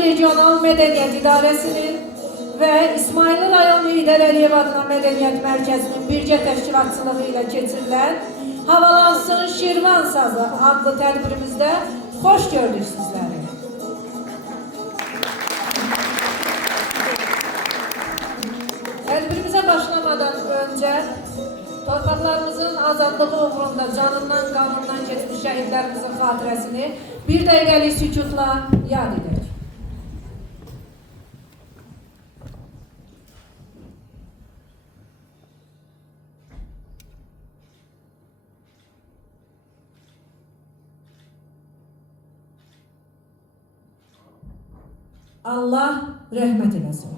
Regional Mədəniyyət İdarəsinin və İsmail rayon Heydər Əliyev adına Mədəniyyət Mərkəzinin birgə təşkilatçılığı ilə keçirilən Havalansın Şirvan Sazı adlı tədbirimizdə xoş gördük sizləri. Tədbirimizə başlamadan öncə torpaqlarımızın azadlığı uğrunda canından, qanından keçmiş şəhidlərimizin xatirəsini bir dəqiqəlik sükutla yad edək. Allah rəhmət eləsin.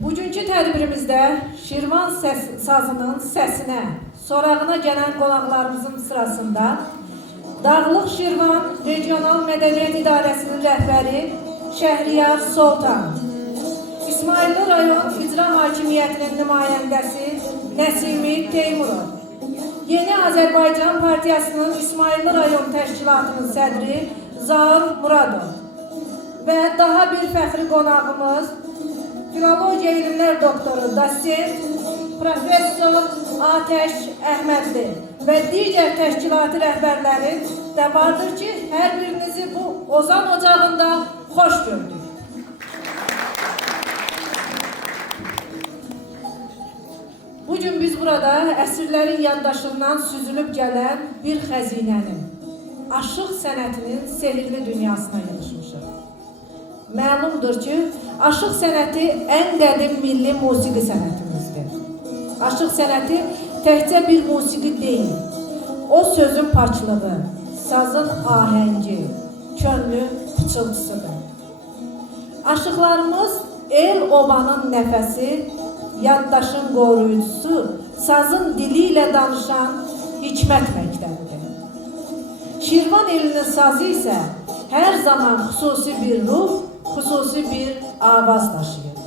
Bugünkü tədbirimizdə Şirvan sazının səsinə, sorağına gələn qonaqlarımızın sırasında Dağlıq Şirvan Regional Mədəniyyət İdarəsinin rəhbəri Şəhriyar Soltan, İsmailli rayon İcra Hakimiyyətinin nümayəndəsi Nəsimi Teymurov, Yeni Azərbaycan Partiyasının İsmailli rayon təşkilatının sədri Zaur Muradov və daha bir fəxri qonağımız Filologiya elmlər doktoru, dosent, professor Atəş Əhmədli və digər təşkilatı rəhbərləri də vardır ki, hər birinizi bu ozan ocağında xoş gördük. Bugün biz burada əsrlərin yaddaşından süzülüb gələn bir xəzinənin, aşıq sənətinin sehirli dünyasına yığışmışıq. Məlumdur ki, aşıq sənəti ən qədim milli musiqi sənətimizdir. Aşıq sənəti təkcə bir musiqi deyil, o sözün paçlığı, sazın ahəngi, könlü pıçıltısıdır. Aşıqlarımız el-obanın nəfəsi, yaddaşın qoruyucusu, sazın dili ilə danışan hikmət məktəbidir. Şirvan elinin sazı isə hər zaman xüsusi bir ruh, xüsusi bir avaz daşıyır.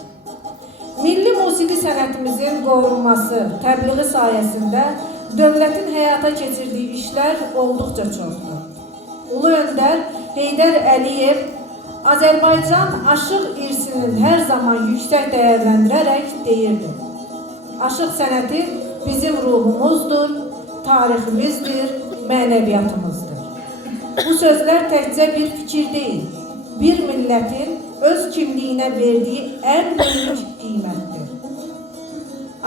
Milli musiqi sənətimizin qorunması, təbliği sayəsində dövlətin həyata keçirdiyi işlər olduqca çoxdur. Ulu öndər Heydər Əliyev Azərbaycan aşıq irsinin hər zaman yüksək dəyərləndirərək deyirdi: aşıq sənəti bizim ruhumuzdur, tariximizdir, mənəviyyatımızdır. Bu sözlər təkcə bir fikir deyil, bir millətin öz kimliyinə verdiyi ən böyük qiymətdir.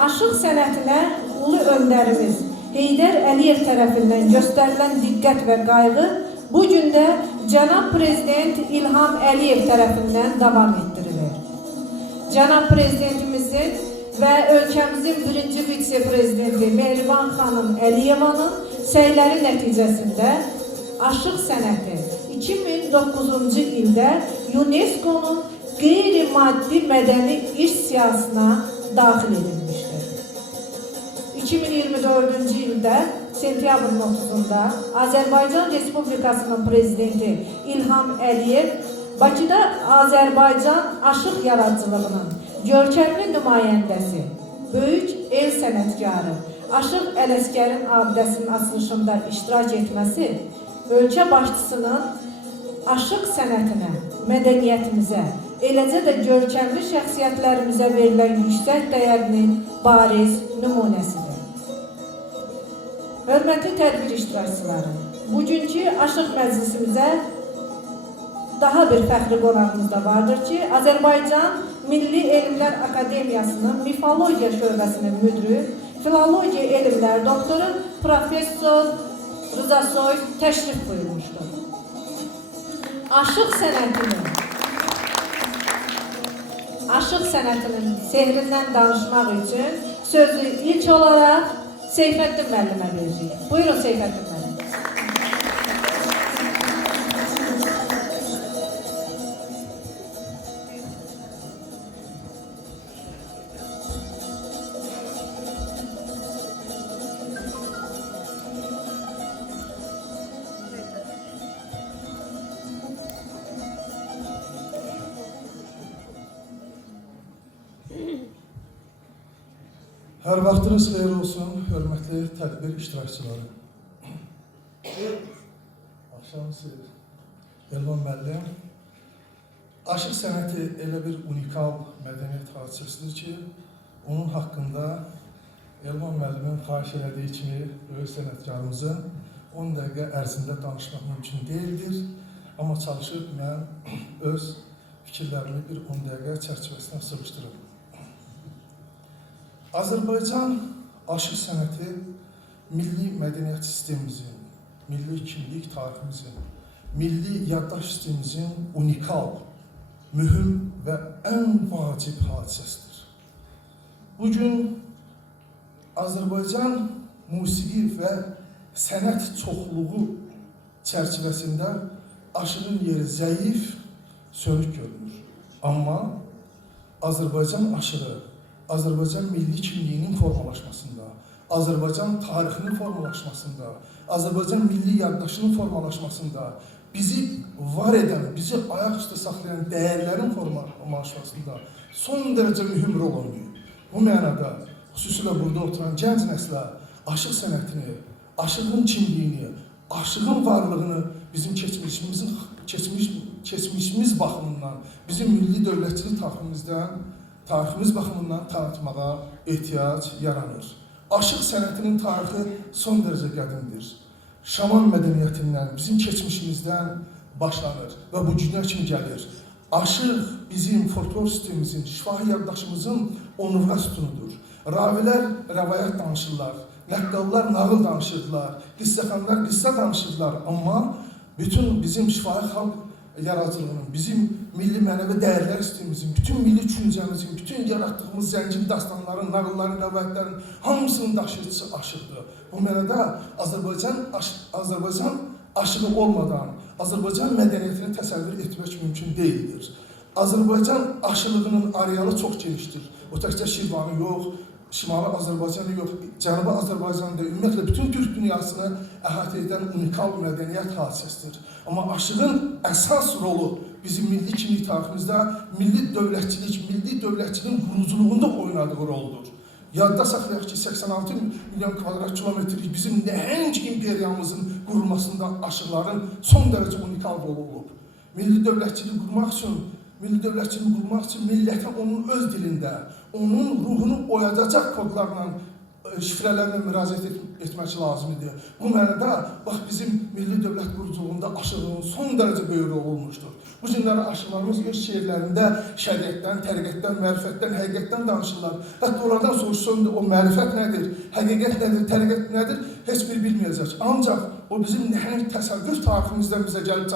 Aşıq sənətinə ulu öndərimiz Heydər Əliyev tərəfindən göstərilən diqqət və qayğı bu gün də Cənab Prezident İlham Əliyev tərəfindən davam etdirilir. Cənab Prezidentimizin və ölkəmizin birinci vitse-prezidenti Mehriban xanım Əliyevanın səyləri nəticəsində aşıq sənəti 2009-cu ildə UNESCO-nun qeyri-maddi mədəni iş siyahısına daxil edilmişdir. 2024-cü ildə sentyabrın 30-da Azərbaycan Respublikasının prezidenti İlham Əliyev Bakıda Azərbaycan aşıq yaradıcılığının görkəmli nümayəndəsi, böyük el sənətkarı Aşıq Ələsgərin abidəsinin açılışında iştirak etməsi ölkə başçısının aşıq sənətinə, mədəniyyətimizə, eləcə də görkəmli şəxsiyyətlərimizə verilən yüksək dəyərinin bariz nümunəsidir. Hörmətli tədbir iştirakçıları, bugünkü aşıq məclisimizə daha bir fəxri qonağımız da vardır ki, Azərbaycan Milli Elmlər Akademiyasının Mifologiya şöbəsinin müdürü, Filologiya elmlər doktoru, professor Rızasoy təşrif buyurmuşdur. Aşıq sənətinin sehrindən danışmaq üçün sözü ilk olaraq Seyfəddin müəllimə verəcəyik. Buyurun Seyfəddin müəllim. Hər vaxtınız xeyir olsun, hörmətli tədbir iştirakçıları. Axşamınız Elvan müəllim. Aşıq sənəti elə bir unikal mədəniyyət hadisəsidir ki, onun haqqında Elvan müəllimin xahiş elədiyi kimi böyük sənətkarımızın 10 dəqiqə ərzində danışmaq mümkün deyildir. Amma çalışıb mən öz fikirlərimi bir 10 dəqiqə çərçivəsinə sığışdırım. Azərbaycan aşıq sənəti milli mədəniyyət sistemimizin, milli kimlik tariximizin, milli yaddaş sistemimizin unikal, mühüm və ən vacib hadisəsidir. Bugün Azərbaycan musiqi və sənət çoxluğu çərçivəsində aşığın yeri zəif, sönük görünür. Amma Azərbaycan aşığı, Azərbaycan milli kimliyinin formalaşmasında, Azərbaycan tarixinin formalaşmasında, Azərbaycan milli yaddaşının formalaşmasında, bizi var edən, bizi ayaq üstə saxlayan dəyərlərin formalaşmasında son dərəcə mühüm rol oynayır. Bu mənada xüsusilə burada oturan gənc nəslə aşıq sənətini, aşığın kimliyini, aşığın varlığını bizim keçmişimiz baxımından, bizim milli dövlətçilik tariximiz baxımından tanıtmağa ehtiyac yaranır. Aşıq sənətinin tarixi son dərəcə qədimdir. Şaman mədəniyyətindən, bizim keçmişimizdən başlanır və bu günə kimi gəlir. Aşıq bizim folklor sistemimizin, şifahi yaddaşımızın onurğa sütunudur. Ravilər rəvayət danışırlar, nəqqallar nağıl danışırdılar, qissəxanlar qissa danışırdılar. Amma bütün bizim şifahi xalq yaradıcılığının, bizim milli mənəvi dəyərlər sistemimizin, bütün milli düşüncəmizin, bütün yaratdığımız zəngin dastanların, nağılların, rəvayətlərin hamısının daşıyıcısı aşıqdır. Bu mənada Azərbaycan aşığı olmadan Azərbaycan mədəniyyətini təsəvvür etmək mümkün deyildir. Azərbaycan aşılığının arealı çox genişdir. O təkcə Şirvanı yox, Şimali Azərbaycanı yox, Cənubi Azərbaycanı da, ümumiyyətlə bütün Türk dünyasını əhatə edən unikal mədəniyyət hadisəsidir. Amma aşığın əsas rolu bizim milli kimlik tariximizdə milli dövlətçiliyin quruculuğunda oynadığı roldur. Yadda saxlayaq ki, 86 milyon kvadrat kilometrlik bizim nəhəng imperiyamızın qurulmasında aşıqların son dərəcə unikal rolu olub. Milli dövlətçiliyi qurmaq üçün millətin onun öz dilində, onun ruhunu oyadacaq kodlarla, şifrələrlə müraciət etmək lazımdır. Bu mənada, bax, bizim milli dövlət quruculuğunda aşığının son dərəcə böyük rol olmuşdur. Bu günləri aşıqlarımız öz şeirlərində şəriətdən, təriqətdən, mərifətdən, həqiqətdən danışırlar. Hətta onlardan soruşsun, o mərifət nədir, həqiqət nədir, təriqət nədir, heç bir bilməyəcək. Ancaq o bizim nəhəng təsəvvür tariximizdən bizə gəlib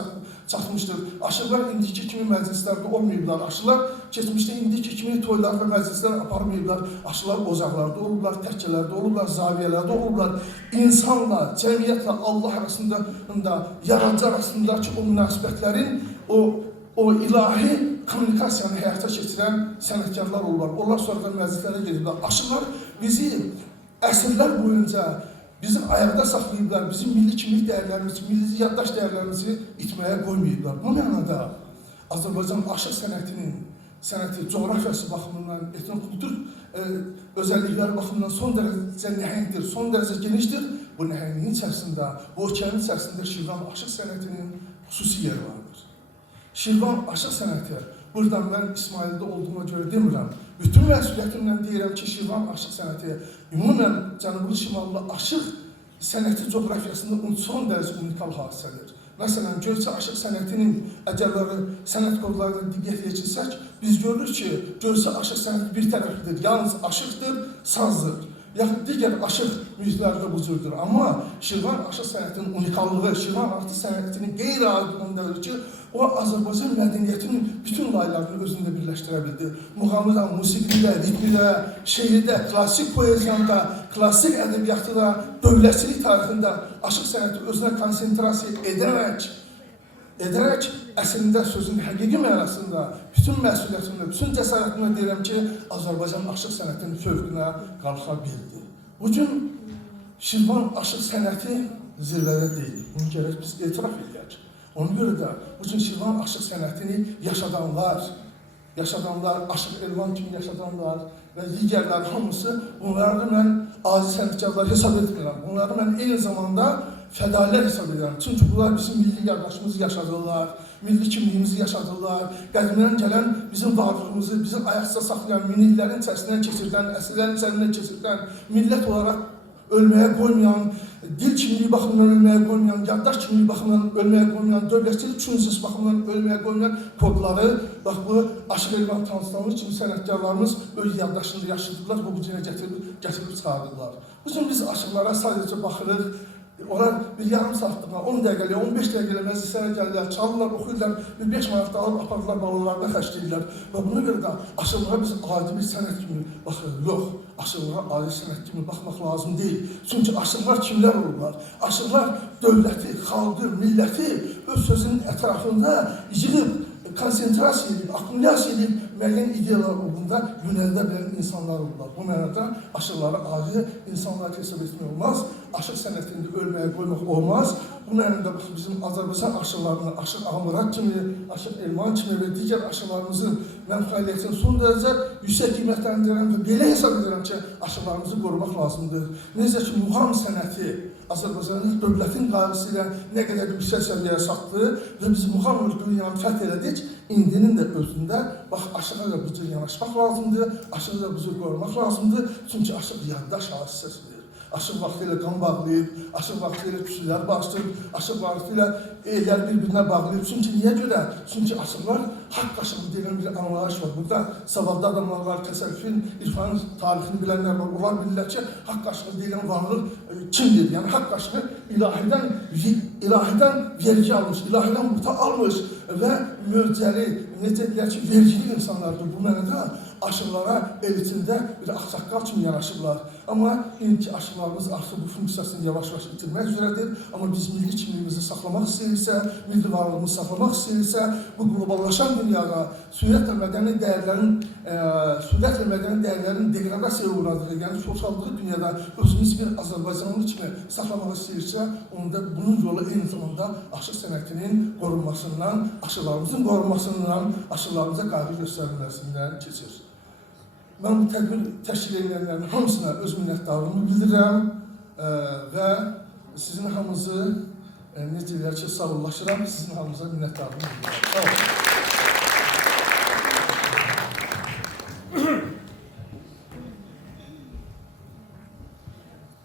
çatmışdır. Aşıqlar indiki kimi məclislərdə olmayıblar. Aşıqlar keçmişdə indiki kimi toylar və məclislər aparmayıblar. Aşıqlar ocaqlarda olublar, təkkələrdə olublar, zaviyələrdə olublar. İnsanla, cəmiyyətlə, Allah arasında, yaradıcı arasındakı o münasibətlərin, o ilahi kommunikasiyanı həyata keçirən sənətkarlar olurlar. Onlar sonradan məclislərə gediblər. Aşıqlar bizi əsrlər boyunca bizi ayaqda saxlayıblar, bizim milli kimlik dəyərlərimizi, milli yaddaş dəyərlərimizi itməyə qoymayıblar. Bu mənada Azərbaycan aşıq sənəti coğrafiyası baxımından, etnokultur özəllikləri baxımından son dərəcə nəhəngdir, son dərəcə genişdir. Bu nəhəngliyin içərisində, bu okeanın içərisində Şirvan aşıq sənətinin xüsusi yeri vardır. Şirvan aşıq sənəti, buradan mən İsmaildə olduğuma görə demirəm, bütün məsuliyyətimlə deyirəm ki, Şirvan aşıq sənəti ümumən Cənubi Şimallı aşıq sənəti coğrafiyasında son dərəcə unikal hadisədir. Məsələn, Göyçə aşıq sənətinin əgərləri, sənət kodlarına diqqət yetirsək, biz görürük ki, Göyçə aşıq sənəti bir tərəflidir, yalnız aşıqdır, sazdır. Yaxud digər aşıq müziklərdə bu cürdür. Amma Şirvan aşıq sənətinin unikallığı, Şirvan aşıq sənətinin qeyri-adi ondadır ki, o Azərbaycan mədəniyyətinin bütün laylarını özündə birləşdirə bildi. Muğamı da, musiqide, ritmide, şeirdə, klasik poeziyanda, klasik ədəbiyyatda, dövlətçilik tarixində aşıq sənəti özünə konsentrasiya edərək əslində sözün həqiqi mənasında, bütün məsuliyyətimlə, bütün cəsarətimlə deyirəm ki, Azərbaycan aşıq sənətinin fövqünə qalxa bildi. Bugün Şirvan aşıq sənəti zirvədə deyil, bunu gərək biz etiraf edək. Ona görə də bugün Şirvan aşıq sənətini yaşadanlar, Aşıq Elvan kimi yaşadanlar və digərlər hamısı, bunları mən aziz sənətkarlar hesab etmirəm. Bunları mən eyni zamanda fədailər hesab edirəm. Çünki bunlar bizim milli yaddaşımızı yaşadırlar, milli kimliyimizi yaşadırlar, qədimdən gələn bizim varlığımızı, bizim ayaqsa saxlayan, minillərin içərisindən keçirilən, əsrlərin içərisindən keçirilən, millət olaraq ölməyə qoymayan, dil kimliyi baxımından ölməyə qoymayan, yaddaş kimliyi baxımından ölməyə qoymayan, dövlətçilik düşüncəsi baxımından ölməyə qoymayan kodları, bax bu Aşıq Elvan Tanrıstanlı kimi sənətkarlarımız öz yaddaşında yaşadılar və bu günə gətirib çıxardılar. Bu gün biz aşıqlara sadəcə baxırıq, onlar bir yarım saatlığına, 10 dəqiqəliyə, 15 dəqiqəliyə məclislərə gəlirlər, çalırlar, oxuyurlar, bir 5 manat da alıb aparırlar, balalarına xərcləyirlər. Və buna görə də aşıqlara biz adi bir sənət kimi baxırıq. Yox, aşıqlara adi sənət kimi baxmaq lazım deyil. Çünki aşıqlar kimlər olurlar? Aşıqlar dövləti, xalqı, milləti öz sözünün ətrafında yığıb, konsentrasiya edib, akkumulyasiya edib, müəyyən ideyalar uğrunda yönəldə bilən insanlar olurlar. Bu mənada aşıqları adi insanlar hesab etmək olmaz, aşıq sənətində ölməyə qoymaq olmaz. Bu mənada bizim Azərbaycan aşıqlarını, Aşıq Ağamurad kimi, Aşıq Elvan kimi və digər aşıqlarımızın mən fəaliyyətini son dərəcə yüksək qiymətləndirirəm və belə hesab edirəm ki, aşıqlarımızı qorumaq lazımdır. Necə ki, muğam sənəti Azərbaycanın dövlətin qayğısı ilə nə qədər yüksək səviyyəyə çatdı və biz muğam örgünü fəth elədik, indinin də özündə bax, aşığa da bu cür yanaşmaq lazımdır, aşığı da bu cür qorumaq lazımdır. Çünki aşıq yaddaş hadisəsidir. Aşıq vaxtı ilə qan bağlayıb, aşıq vaxtı ilə küsülər bağışdırıb, aşıq vaxtı ilə ellər bir-birinə bağlayıb. Çünki niyə görə? Çünki aşıqlar haqq aşığı deyilən bir anlayış var. Burada savadlı adamlar var, təsəvvüfün, irfanın tarixini bilənlər var. Onlar bilirlər ki, haqq aşığı deyilən varlıq kimdir? Yəni haqq aşığı ilahidən vergi almış, ilahidən muta almış və möcəli, necə deyilər ki, vergili insanlardır. Bu mənada aşıqlara elitində bir axsaqqal kimi yanaşırlar. Amma indiki aşıqlarımız artıq bu funksiyasını yavaş-yavaş itirmək üzrədir. Amma biz milli kimliyimizi saxlamaq istəyirsə, milli varlığımızı saxlamaq istəyirsə, bu qloballaşan dünyada sürətlə mədəni dəyərlərin degradasiyaya uğradığı, yəni çoxaldığı dünyada özümüz bir Azərbaycanlı kimi saxlamaq istəyirsə, onda bunun yolu eyni zamanda aşıq sənətinin qorunmasından, aşıqlarımızın qorunmasından, aşıqlarımıza qayğı göstərilməsindən keçir. Mən bu tədbir təşkil edilənlərin hamısına öz minnətdarlığımı bildirirəm və sizin hamınızı necə deyilər ki, sağollaşıram, sizin hamınıza minnətdarlığımı bildirirəm. Sağ olun.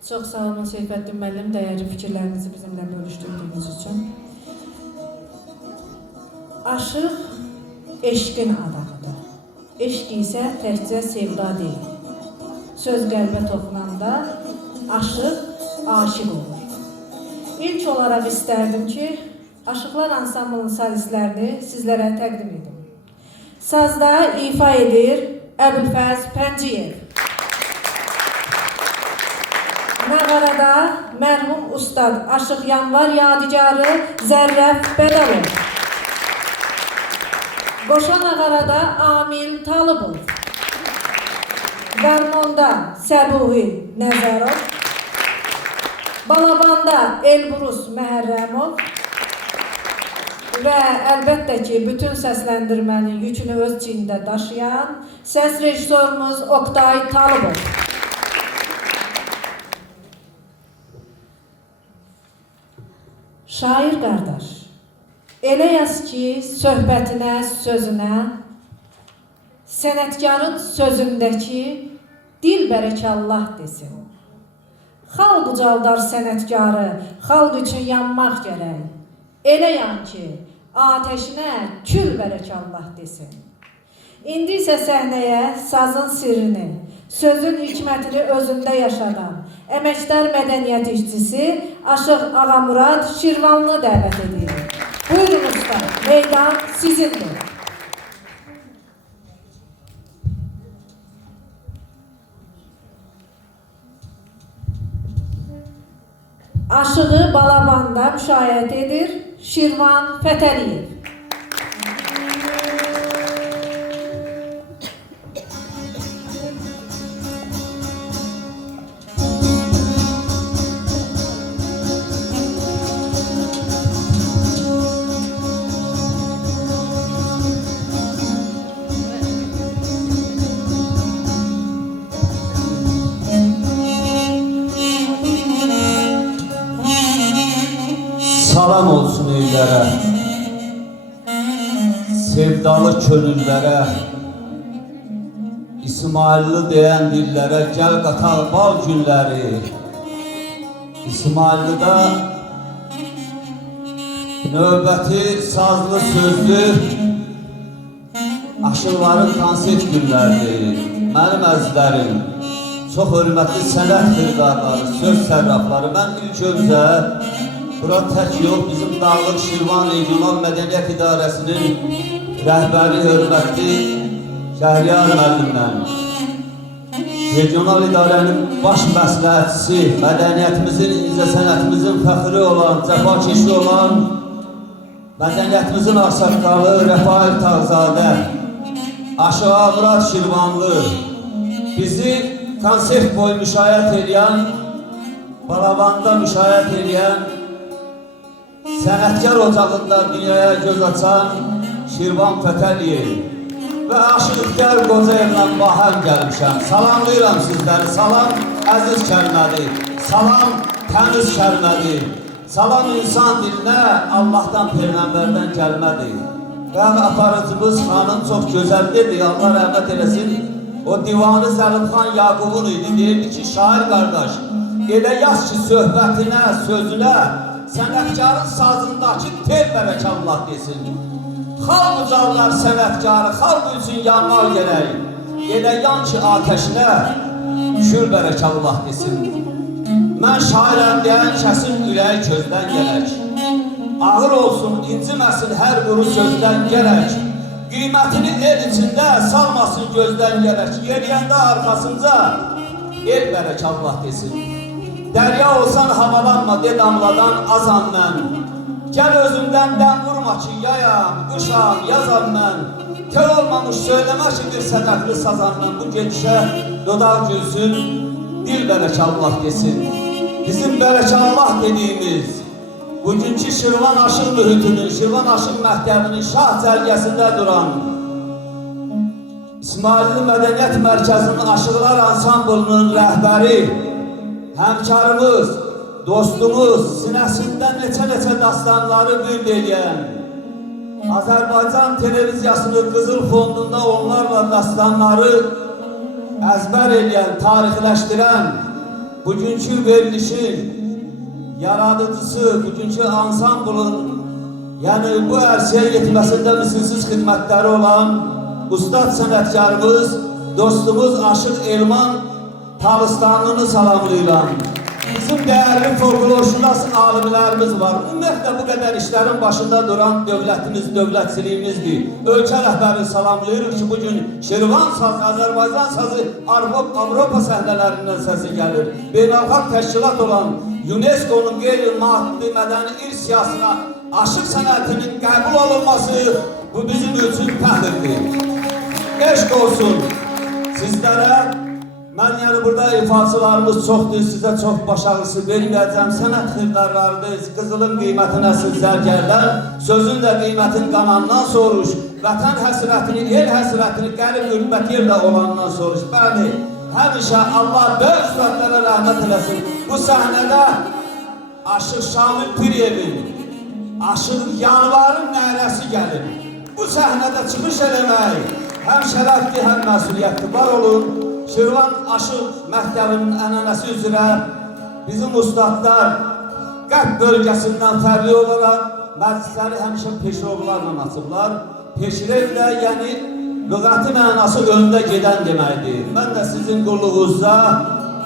Çox sağ olun Seyfəddin müəllim, dəyərli fikirlərinizi bizimlə bölüşdürdüyünüz üçün. Aşıq eşqin adamıdır. Eşq isə təkcə sevda deyil. Söz qəlbə toxunanda aşıq aşıq olur. İlk olaraq istərdim ki, Aşıqlar Ansamblının solistlərini sizlərə təqdim edim. Sazda ifa edir Əbülfəz Pənciyev. Nağarada mərhum ustad Aşıq Yanvar yadigarı Zərrəf Bədəlov. Qoşa nağarada Amil Talıbov. Qarmonda Səbuhi Nəzərov. Balabanda Elbrus Məhərrəmov. Və əlbəttə ki, bütün səsləndirmənin yükünü öz çiyində daşıyan səs rejissorumuz Oktay Talıbov. Şair qardaş, elə yaz ki, söhbətinə, sözünə, sənətkarın sözündəki dil bərəkallah desin. Xalq ucaldar sənətkarı, xalq üçün yanmaq gərək. Elə yan ki, atəşinə kül bərəkallah desin. İndi isə səhnəyə sazın sirrini, sözün hikmətini özündə yaşadan əməkdar mədəniyyət işçisi Aşıq Ağamurad Şirvanlı dəvət edir. Buyurun usta, meydan sizindir. Aşığı Balabanda müşayiət edir Şirvan Fətəliyev. salam olsun evlərə, sevdalı könüllərə, İsmailli deyən dillərə, gəl qataq bal günləri. İsmaillidə növbəti sazlı sözlü aşıqların konsert günlərdir. Mənim əzizlərim, çox hörmətli sənət xırdarları, söz sərrafları, mən ilk öncə bura tək yox, bizim Dağlıq Şirvan Regional Mədəniyyət İdarəsinin rəhbəri hörmətli Şəhriyar müəllimdən, regional idarənin baş məsləhətçisi, mədəniyyətimizin, incəsənətimizin fəxri olan, cəfakeşi olan, mədəniyyətimizin ağsaqqalı Rəfail Tağzadə, Aşağı Murad Şirvanlı, bizi konsert boyu müşayiət edən, Balavanda müşayiət edən, sənətkar ocağında dünyaya göz açan Şirvan Fətəliyev və Aşıqdar Qocayevlə bahəm gəlmişəm. Salamlayıram sizləri, salam əziz kəlmədir, salam təmiz kəlmədir, salam insan dilinə Allahdan, Peyğəmbərdən gəlmədir. Və aparıcımız xanım çox gözəl dedi, Allah rəhmət eləsin. O divanı Zəlibxan Yaqubun idi, deyirdi ki, şair qardaş, elə yaz ki söhbətinə, sözünə, sənətkarın sazındakı tel bərək Allah desin. Xalq ucallar sənətkarı, xalq üçün yanmaq gələk. Elə yan ki atəşinə, kül bərək Allah desin. Mən şairəm deyən kəsin ürəyi közdən gələk. Ağır olsun, inciməsin hər quru sözdən gələk. Qiymətini el içində salmasın gözdən gələk. Yeriyəndə arxasınca el bərək Allah desin. Dərya olsan havalanma, de damladan azam mən. Gəl özümdən dən vurma ki yayam, qışam, yazam mən. Tel olmamış söyləmə ki bir sədəqli sazam mən. Bu gedişə dodaq gülsün, dil bərək Allah desin. Bizim bərək Allah dediyimiz bugünkü Şirvan Aşıq mühitinin, Şirvan Aşıq məktəbinin şah cərgəsində duran İsmailli Mədəniyyət Mərkəzinin Aşıqlar Ansamblının rəhbəri, həmkarımız, dostumuz, sinəsində neçə dastanları qeyd edən, Azərbaycan televiziyasının Qızıl Fondunda onlarla dastanları əzbər edən, tarixləşdirən, bugünkü verilişin yaradıcısı, bugünkü ansamblın, yəni bu ərsəyə yetməsində misilsiz xidmətləri olan ustad sənətkarımız, dostumuz Aşıq Elman Talıstanlını salamlayıram. Bizim dəyərli folklorşünas alimlərimiz var. Ümumiyyətlə bu qədər işlərin başında duran dövlətimiz, dövlətçiliyimizdir. Ölkə rəhbərini salamlayırıq ki, bugün Şirvan sazı, Azərbaycan sazı Avropa səhnələrindən səsi gəlir. Beynəlxalq təşkilat olan UNESCO-nun qeyri-maddi mədəni irs siyasına aşıq sənətinin qəbul olunması bu bizim üçün fəxrdir. Eşq olsun sizlərə. Mən yəni burada ifaçılarımız çoxdur, sizə çox başarısı verməyəcəm. Sənət xırdarlarıdır, qızılın qiymətinə siz zərgərlər, sözün də qiymətin qanandan soruş, vətən həsrətini, el həsrətini qərib ülbət yerdə olandan soruş. Bəli, həmişə Allah böyük sürətlərə rəhmət eləsin. Bu səhnədə Aşıq Şamil Piriyevin, Aşıq Yanvarın nərəsi gəlir. Bu səhnədə çıxış eləmək həm şərəfdir, həm məsuliyyətdir. Var olun. Şirvan Aşıq Məktəbinin ənənəsi üzrə bizim ustadlar qərb bölgəsindən fərqli olaraq məclisləri həmişə peşrovlarla açıblar. Peşrevlə, yəni lüğəti mənası öndə gedən deməkdir. Mən də sizin qulluğunuzda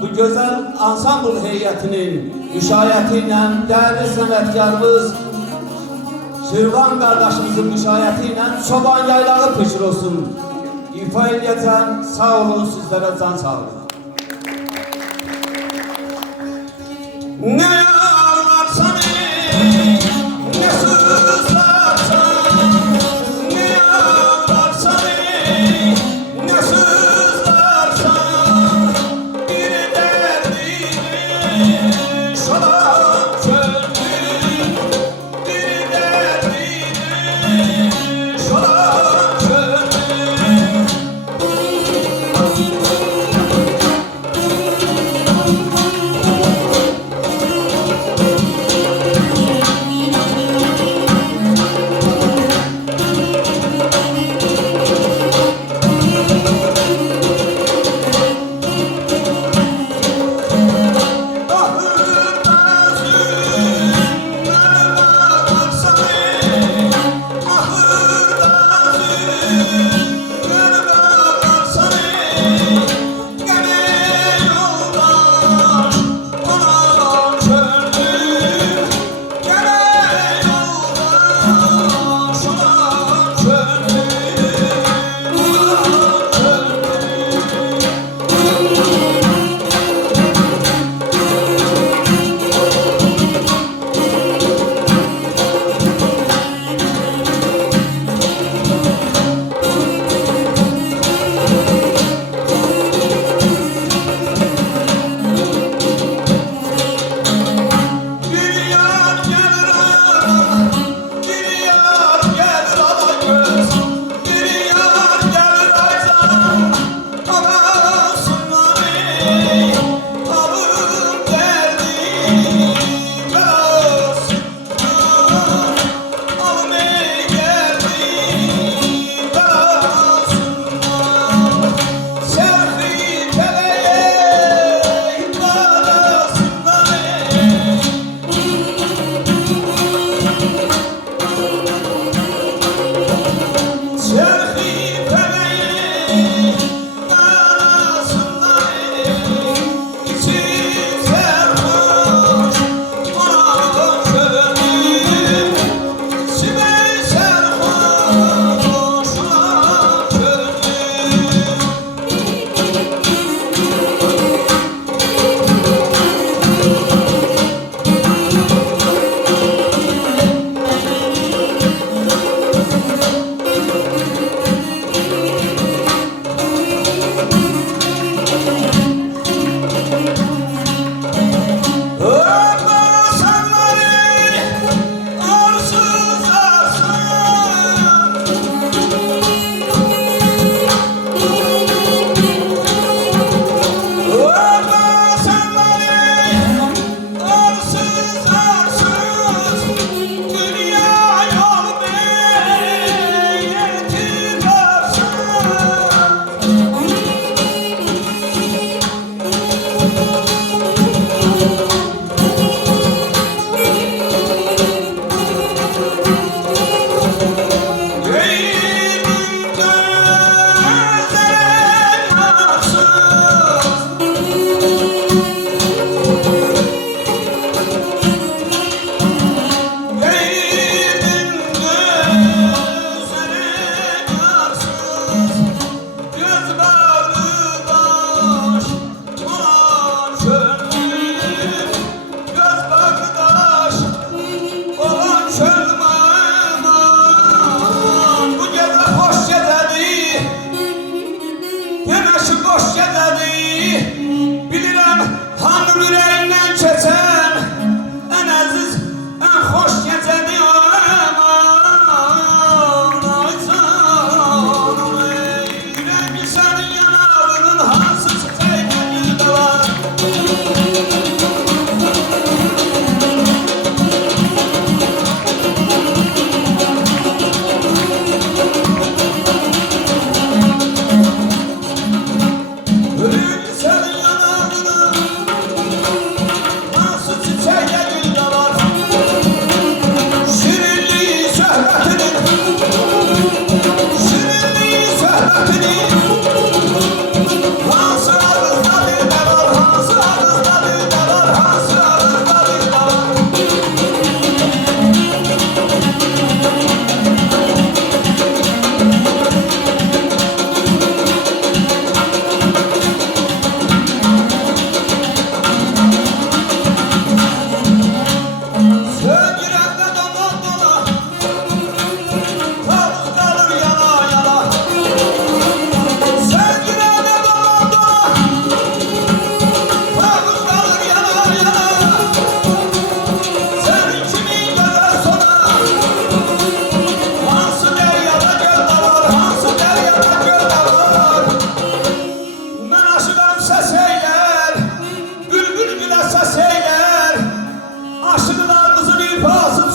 bu gözəl ansambl heyətinin müşayiəti ilə dəyərli sənətkarımız Şirvan qardaşımızın müşayiəti ilə Çoban Yaylağı peşrovsun ifa edəcəm. Sağ olun, sizlərə can sağlıq. Ne ağlarsan ne sızlarsan, ne ağlarsan ne sızlarsan, bir derdini şolan çözdün, bir derdini şolan çözdün.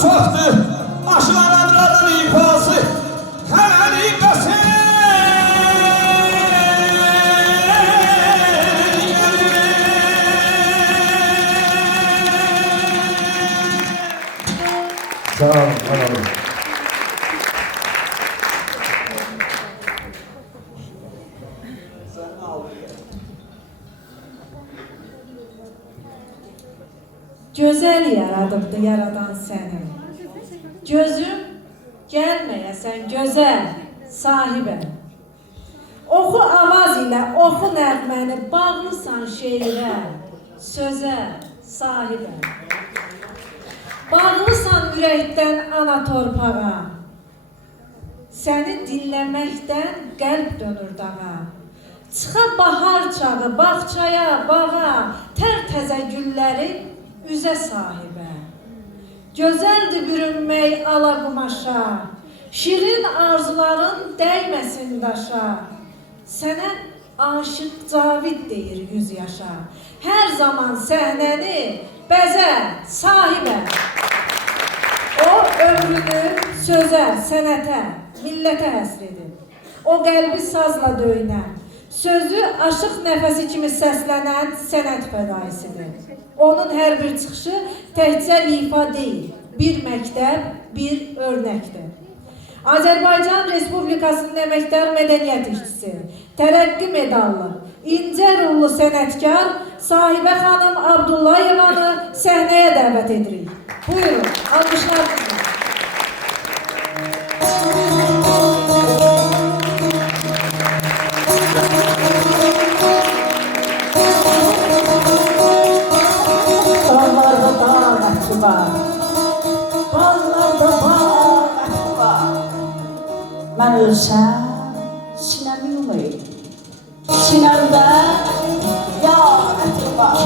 çoxdur, aşılan əmrənin ifası, həmən ifası. Sağ olun, sağ olun. Gözəl yaradıbdı yaradan səni. Gözüm gəlməyəsən gözəl sahibə. Oxu avaz ilə, oxu nəğməni, bağlısan şeirə, sözə sahibə. Bağlısan ürəkdən ana torpağa. Səni dinləməkdən qəlb dönür dağa. Çıxa bahar çağı, bağçaya, bağa, tər-təzə güllərin üzə sahibə. Gözəldir bürünmək ala qumaşa, şirin arzuların dəyməsin daşa. Sənə aşıq Cavid deyir 100 yaşa. Hər zaman səhnəni bəzə sahibə. O ömrünü sözə, sənətə, millətə həsr edir. O qəlbi sazla döyünən, sözü aşıq nəfəsi kimi səslənən sənət fədaisidir. Onun hər bir çıxışı təkcə ifa deyil, bir məktəb, bir örnəkdir. Azərbaycan Respublikasının əməkdar mədəniyyət işçisi, tərəqqi medallı, incə ruhlu sənətkar Sahibə xanım Abdullayevanı səhnəyə dəvət edirik. Buyurun, alqışlarınızla. Dağlarda dağ ətri var, bağlarda bağ ətri var. Mən ölsəm, sinəmi yumayım, sinəmdə yağ ətri var.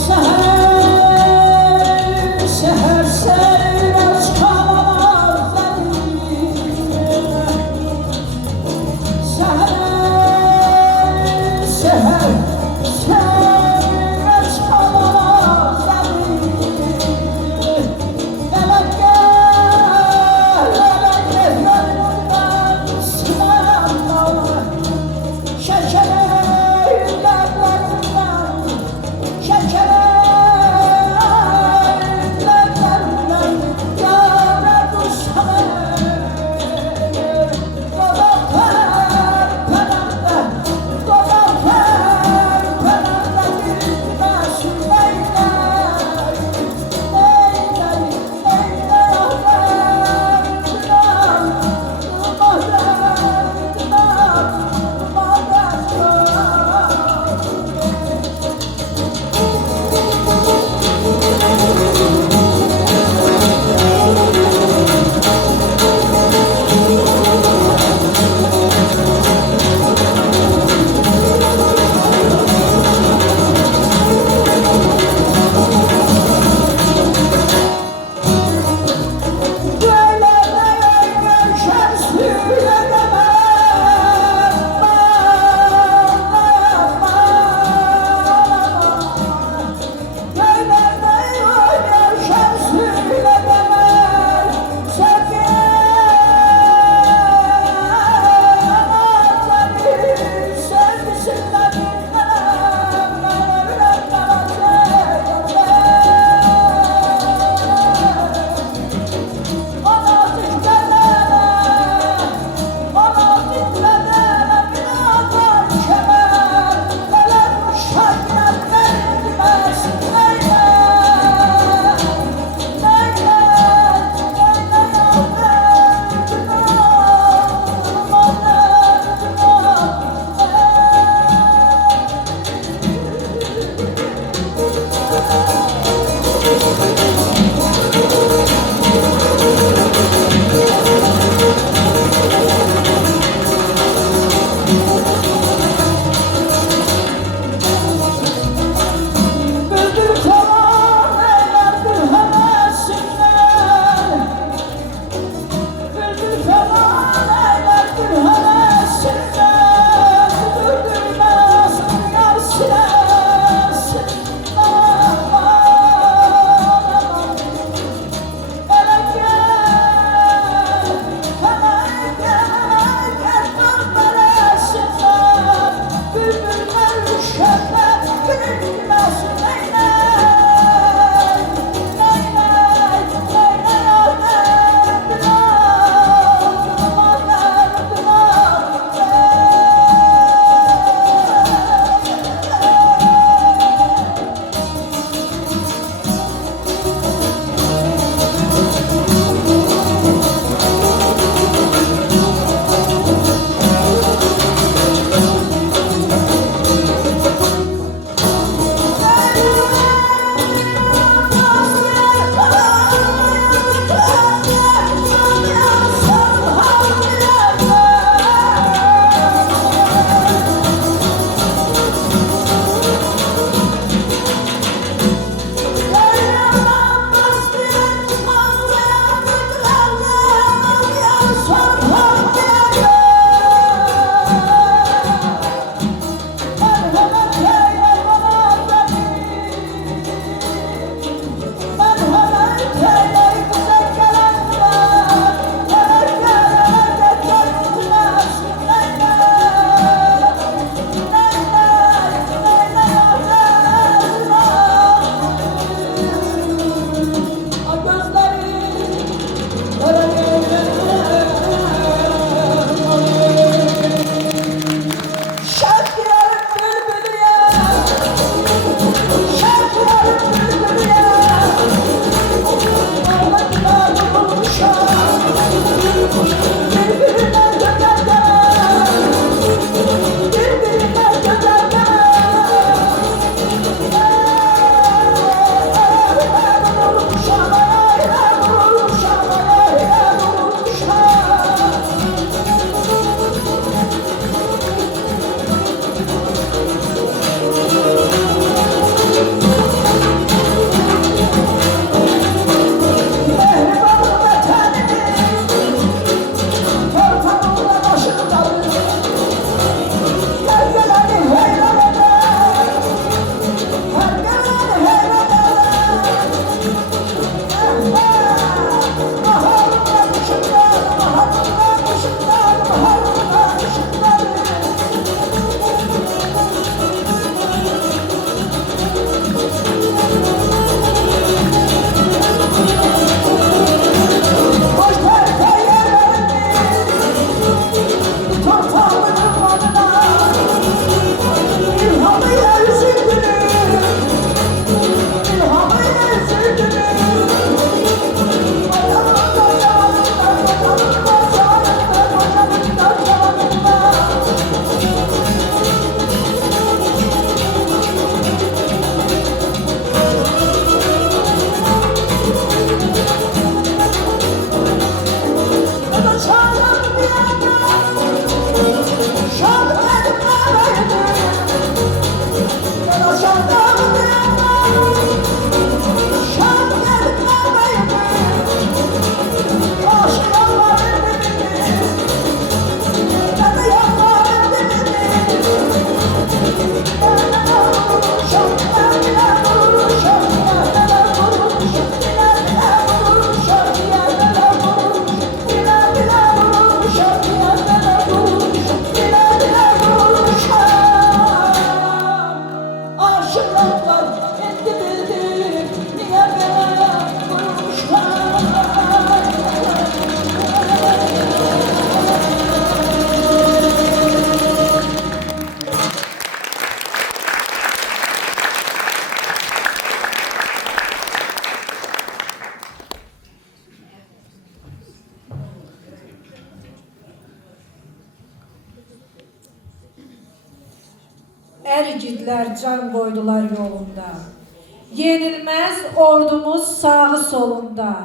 Səhər, səhər, səhər, var, endi bildim, niye bana vurmuşlar. Erigidler can koydular yolunda. Yenilmez ordumuz sağı solunda.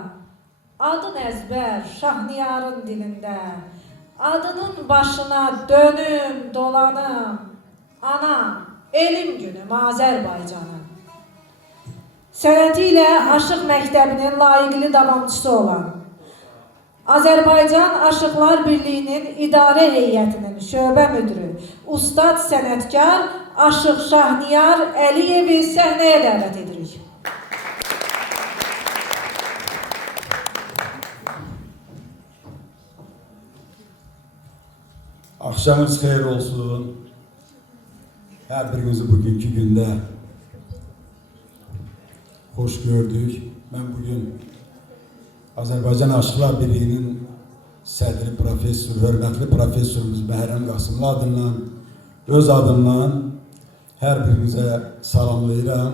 Adın ezber Şahniyarın dilinde. Adının başına dönüm dolanım. Ana, elim günüm Azərbaycanım. Sənətiyle Aşıq Məktəbinin layiqli davamçısı olan Azərbaycan Aşıqlar Birliyinin İdarə Heyətinin şöbə müdürü, ustad sənətkar Aşıq Şahniyar Əliyevi səhnəyə dəvət edirik. Akşamınız hayır olsun. Her birinizi bugünkü günde hoş gördük. Ben bugün Azerbaycan Aşıqlar Birliği'nin sədri profesör, hörmətli profesörümüz Məhrəm Qasımlı adından, öz adımdan her birinizə salamlayıram.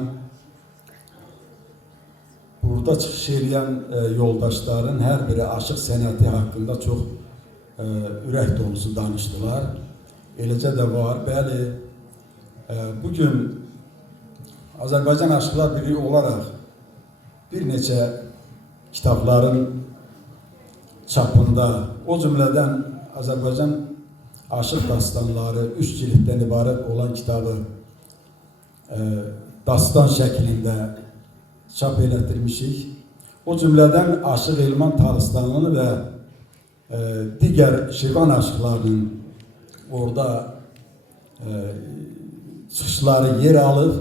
Burada çıxış edən yoldaşların her biri aşıq sənəti haqqında çox ürək dolusu danışdılar. Eləcə də var. Bəli, bugün Azərbaycan Aşıqlar Birliği olaraq bir neçə kitabların çapında, o cümlədən Azərbaycan Aşıq Dastanları 3 cilddən ibarət olan kitabı dastan şəklində çap elətdirmişik. O cümlədən Aşıq Elman Talistanlını və digər Şirvan aşıqlarının orada çıxışları yer alıb.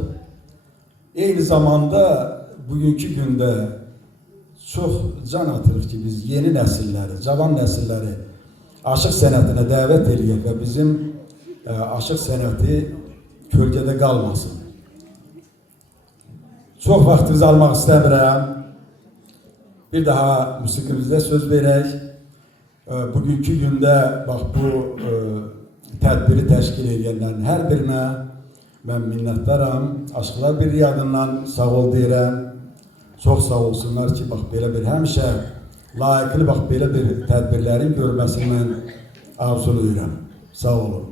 Eyni zamanda bugünkü gündə çox can atırıq ki, biz yeni nəsilləri, cavan nəsilləri aşıq sənətinə dəvət edək və bizim aşıq sənəti kölgədə qalmasın. Çox vaxtınızı almaq istəmirəm. Bir daha musiqimizdə söz verək. Bugünkü gündə bax bu tədbiri təşkil edənlərin hər birinə mən minnətdaram. Aşıqlar Birliyi adından sağ ol deyirəm. Çox sağ olsunlar ki, bax belə bir həmişə layiqli bax belə bir tədbirlərin görməsini mən arzulayıram. Sağ olun.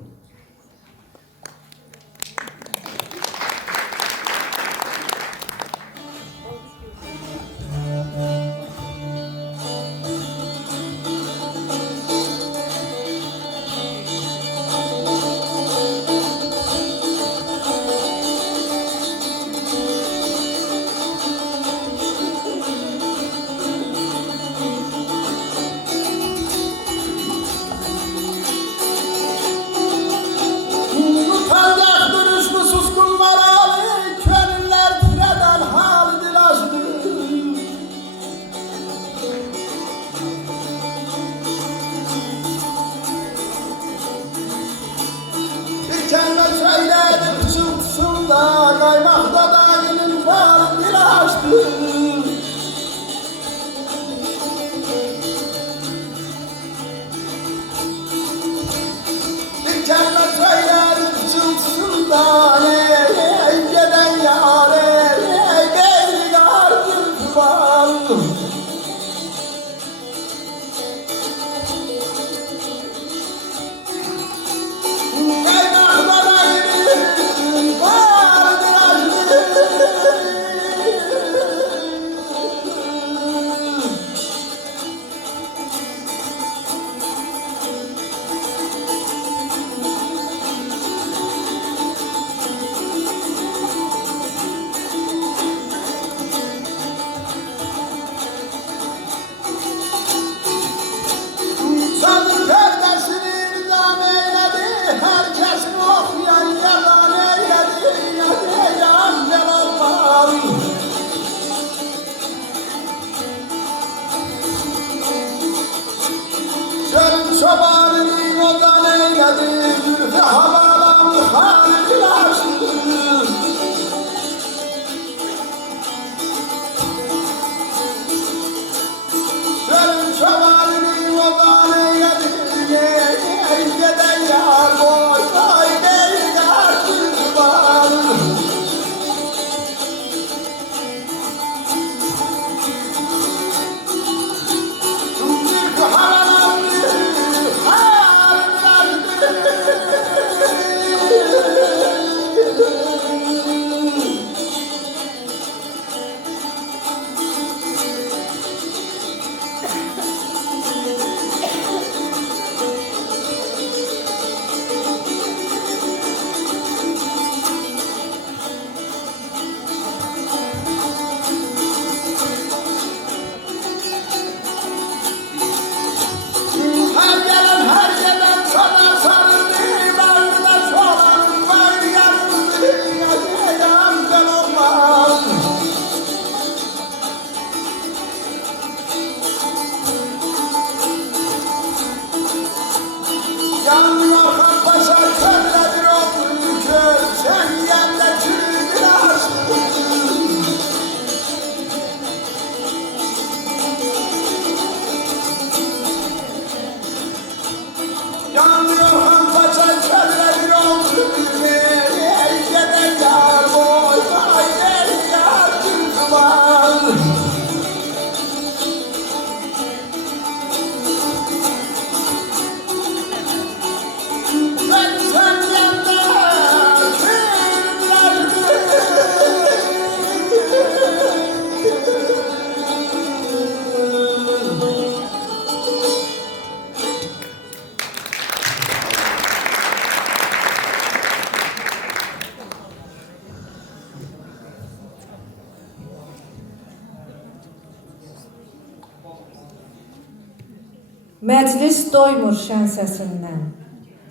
Məclis doymur şən səsindən,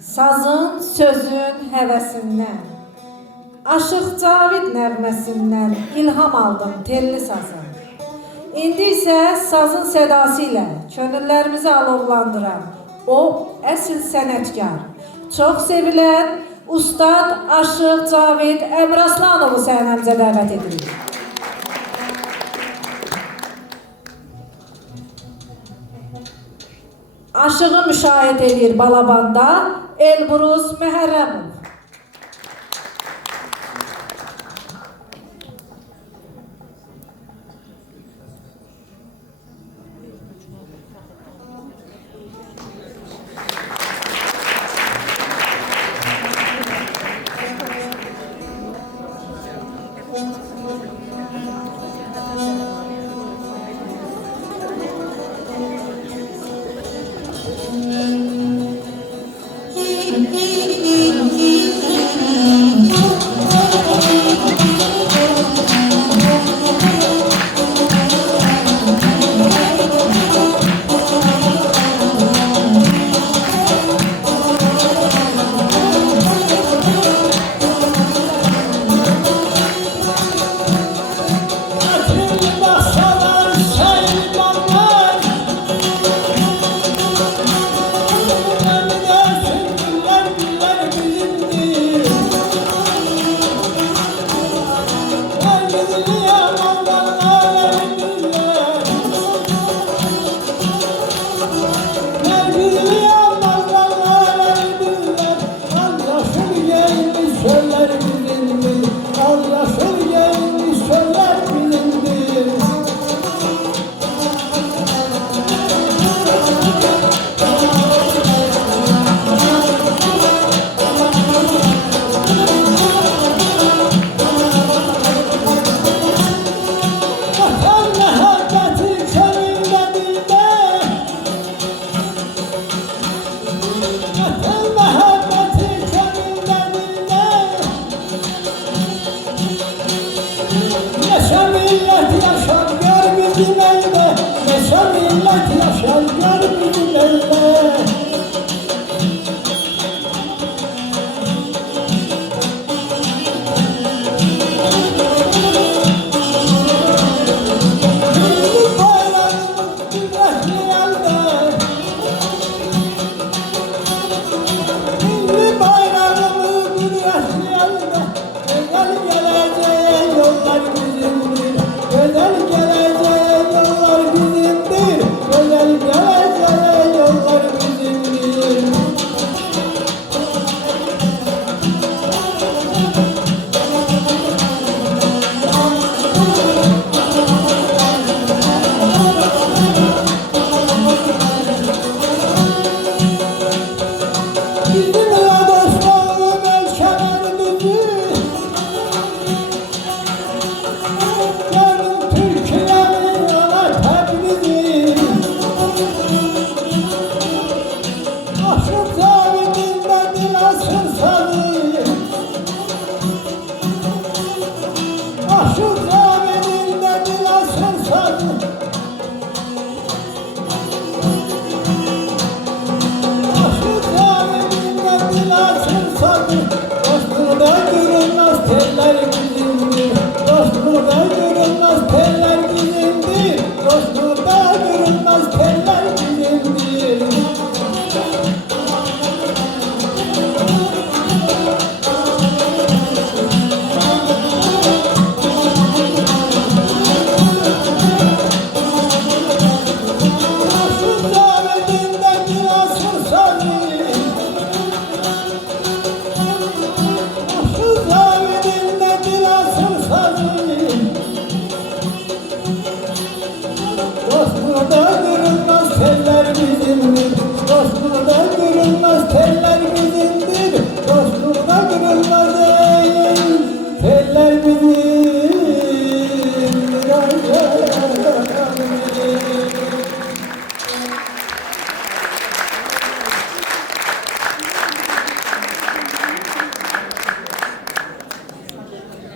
sazın, sözün həvəsindən, Aşıq Cavid nəğməsindən ilham aldım telli sazın. İndi isə sazın sədası ilə könüllərimizi alovlandıran o əsl sənətkar, çox sevilən Ustad Aşıq Cavid Əmraslanovu səhnəmizə dəvət edirik. Aşığı müşahidə edir balabanda Elbruz Məhərrəmov.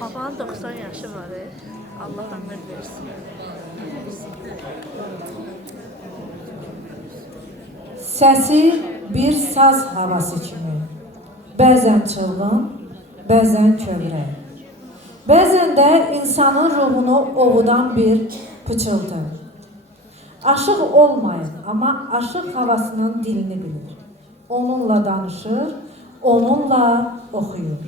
Babanın 90 yaşı var. Allah ömür versin. Səsi bir saz havası kimi. Bəzən çılğın, bəzən kövrək. Bəzən də insanın ruhunu ovudan bir pıçıltı. Aşıq olmayın, amma aşıq havasının dilini bilir. Onunla danışır, onunla oxuyur.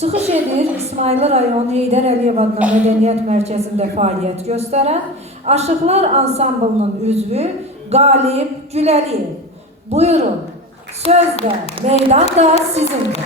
Çıxış edir İsmayıl rayonu Heydər Əliyev adına Mədəniyyət Mərkəzində fəaliyyət göstərən Aşıqlar Ansamblının üzvü Qalib Güləliyev. Buyurun, söz də, meydan da sizindir.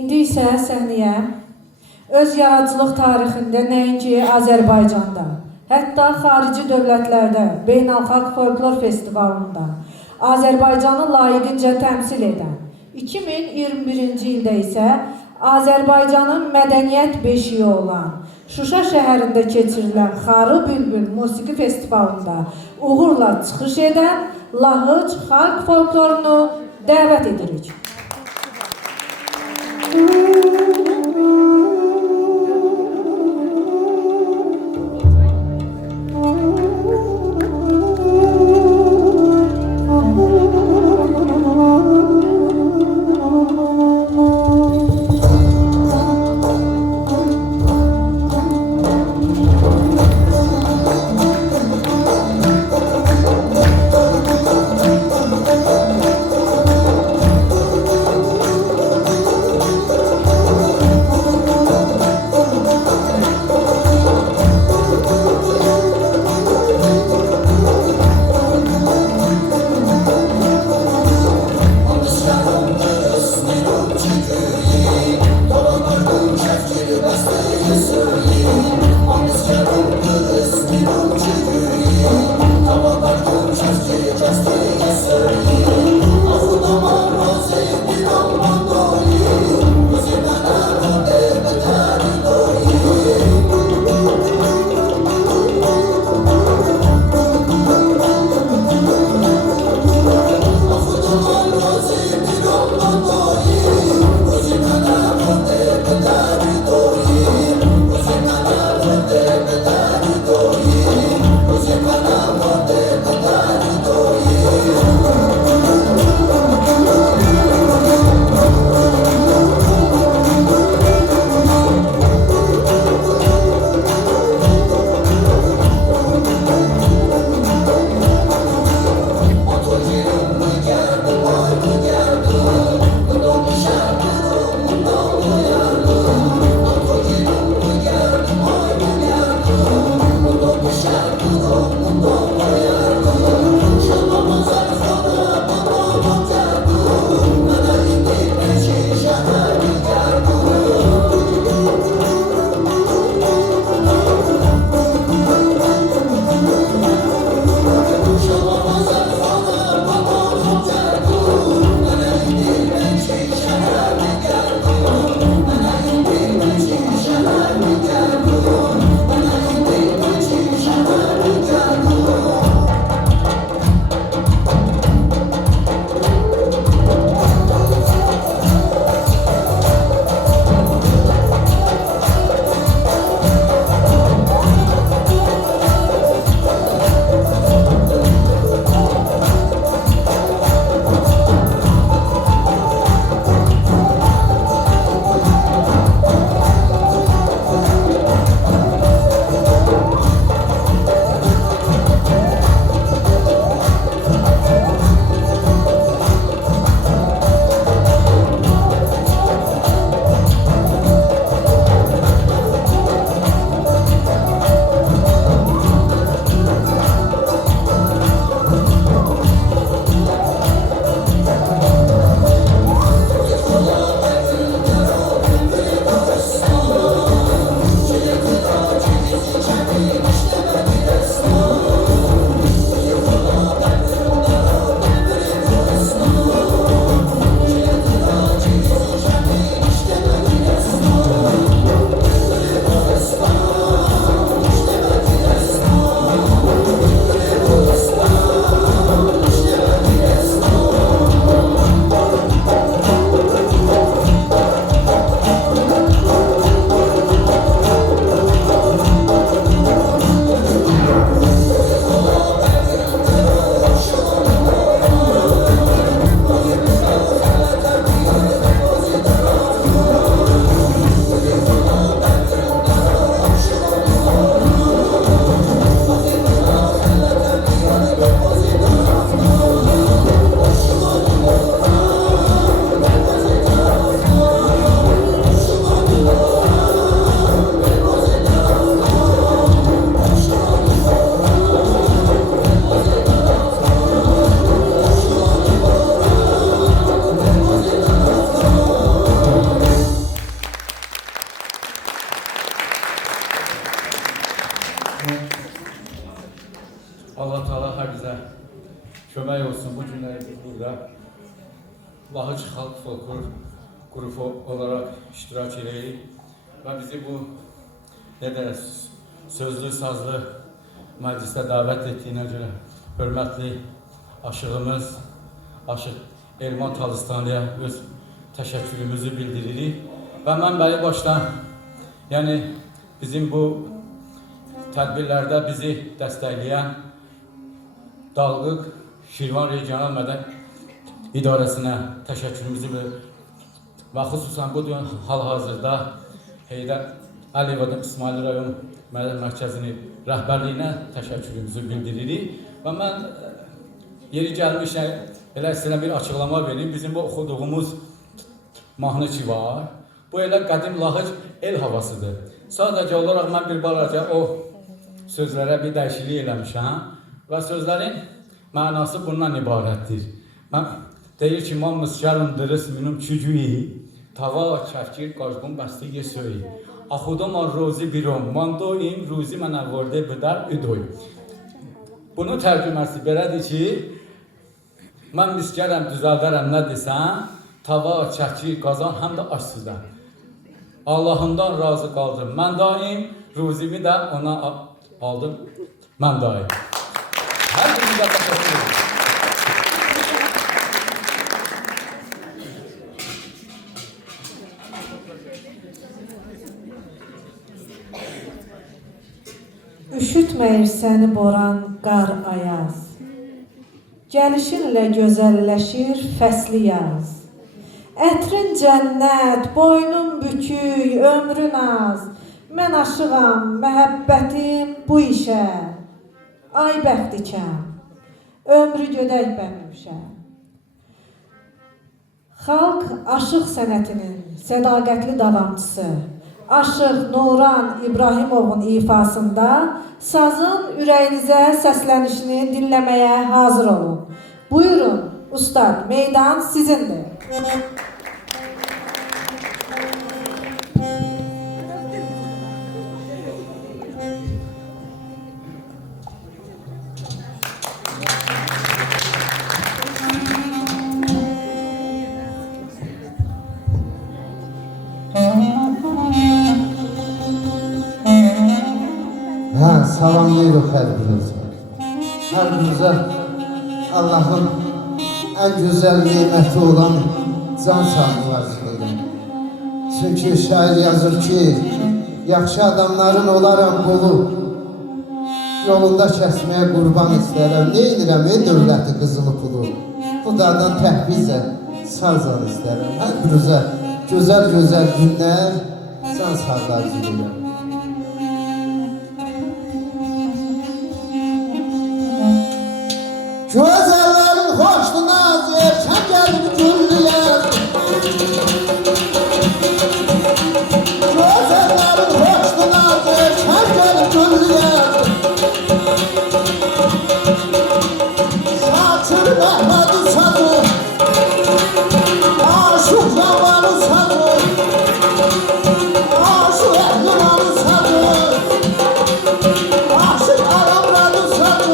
İndi isə səhnəyə öz yaradıcılıq tarixində nəinki Azərbaycanda, hətta xarici dövlətlərdə Beynəlxalq Folklor Festivalında Azərbaycanı layiqincə təmsil edən, 2021-ci ildə isə Azərbaycanın mədəniyyət beşiyi olan Şuşa şəhərində keçirilən Xarı Bülbül Musiqi Festivalında uğurla çıxış edən Lahıc xalq folklorunu dəvət edirik. kömək olsun bu günləri biz burada Lahıc Xalq Folklor qrupu olaraq iştirak edirik və bizi bu sözlü, sazlı məclisdə dəvət etdiyinə görə hörmətli aşığımız, Aşıq Elman Talistaniyə öz təşəkkürümüzü bildiririk və mən bəli başdan, yəni bizim bu tədbirlərdə bizi dəstəkləyən Dalğıq Şirvan Regional Mədəni İdarəsinə təşəkkürümüzü və xüsusən bu hal-hazırda Heydər Əliyev İsmail rayon Mədəni Mərkəzinin rəhbərliyinə təşəkkürümüzü bildiririk və mən yeri gəlmişəm, elə sizə bir açıqlama vereyim. Bizim bu oxuduğumuz mahnı ki var, bu elə qədim Lahıc el havasıdır. Sadəcə olaraq mən bir balaca o sözlərə bir dəyişiklik eləmişəm və sözlərin mənası bundan ibarətdir. Mən deyir ki, mamız gəlindiriz minum çücüyü, tava çəkir qazqın bəstiyi söyü. Axudama rozi birom, mandoyim ruzi mənə vurdu bidər üdoy. Bunun tərcüməsi belədir ki, mən misgərəm, düzəldərəm nə desəm, tava çəkir qazan həm də aşsızdan. Allahımdan razı qaldım, mən daim, ruzimi də ona aldım, mən daim. Hər birinizə təşəkkür ederim. Üşütməyir səni boran, qar, ayaz. Gəlişinlə gözəlləşir fəsli yaz. Ətrin cənnət, boynun bükük, ömrün az. Mən aşığam, məhəbbətim bu işə. Ay bəxtikəm, ömrü gödək bənövşə. Xalq aşıq sənətinin sədaqətli davamçısı Aşıq Nuran İbrahimovun ifasında sazın ürəyinizə səslənişini dinləməyə hazır olun. Buyurun, ustad, meydan sizindir. Salamlayırıq hər birinizə. Hər birinizə Allahın ən gözəl neyməti olan can sağlığı arzu edirəm. Çünki şair yazır ki, yaxşı adamların olaram qolu, yolunda kəsməyə qurban istərəm. Ne edirəm dövləti qızılı pulu, xudadan təhvizə sazan istərəm. Hər birinizə gözəl günlər, can sağlığı arzu edirəm. Gözəllərin xoşdu nazir, sən gəlib güllüyər. Gözəllərin xoşdu nazir, sən gəlib güllüyər. Saçır Məhmədi saçı, aşıq zamanı saçı, aşıq Əhlimanı saçı, aşıq Aramradı saçı.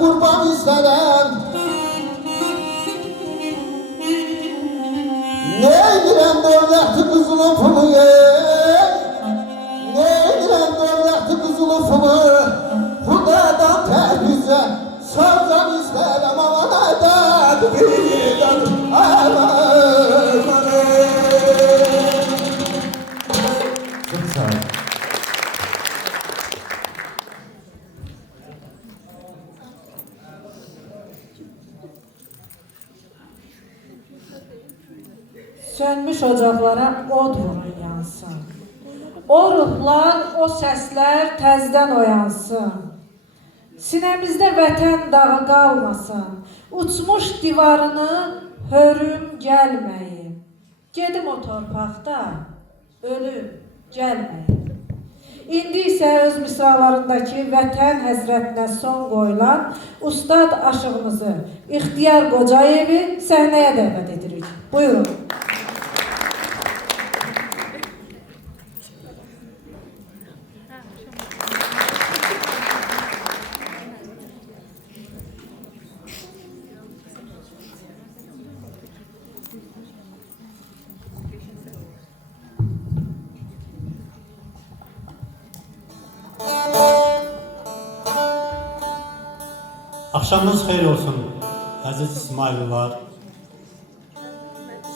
qurban istərəm. Ne edirəm dövləti qızılı pulu, ne edirəm dövləti qızılı pulu, Xudadan təhvizə sazan istərəm, ama nədən birdən Çok sağ ol. Sönmüş ocaqlara od vurun yansın. O ruhlar, o səslər təzdən oyansın. Sinəmizdə vətən dağı qalmasın. Uçmuş divarını hörüm gəlməyim. Gedim o torpaqda, ölüm gəlməyim. İndi isə öz misralarındakı vətən həsrətinə son qoyulan ustad aşığımızı İxtiyar Qocayevi səhnəyə dəvət edirik. Buyurun. Axşamınız xeyir olsun, əziz İsmaillılar,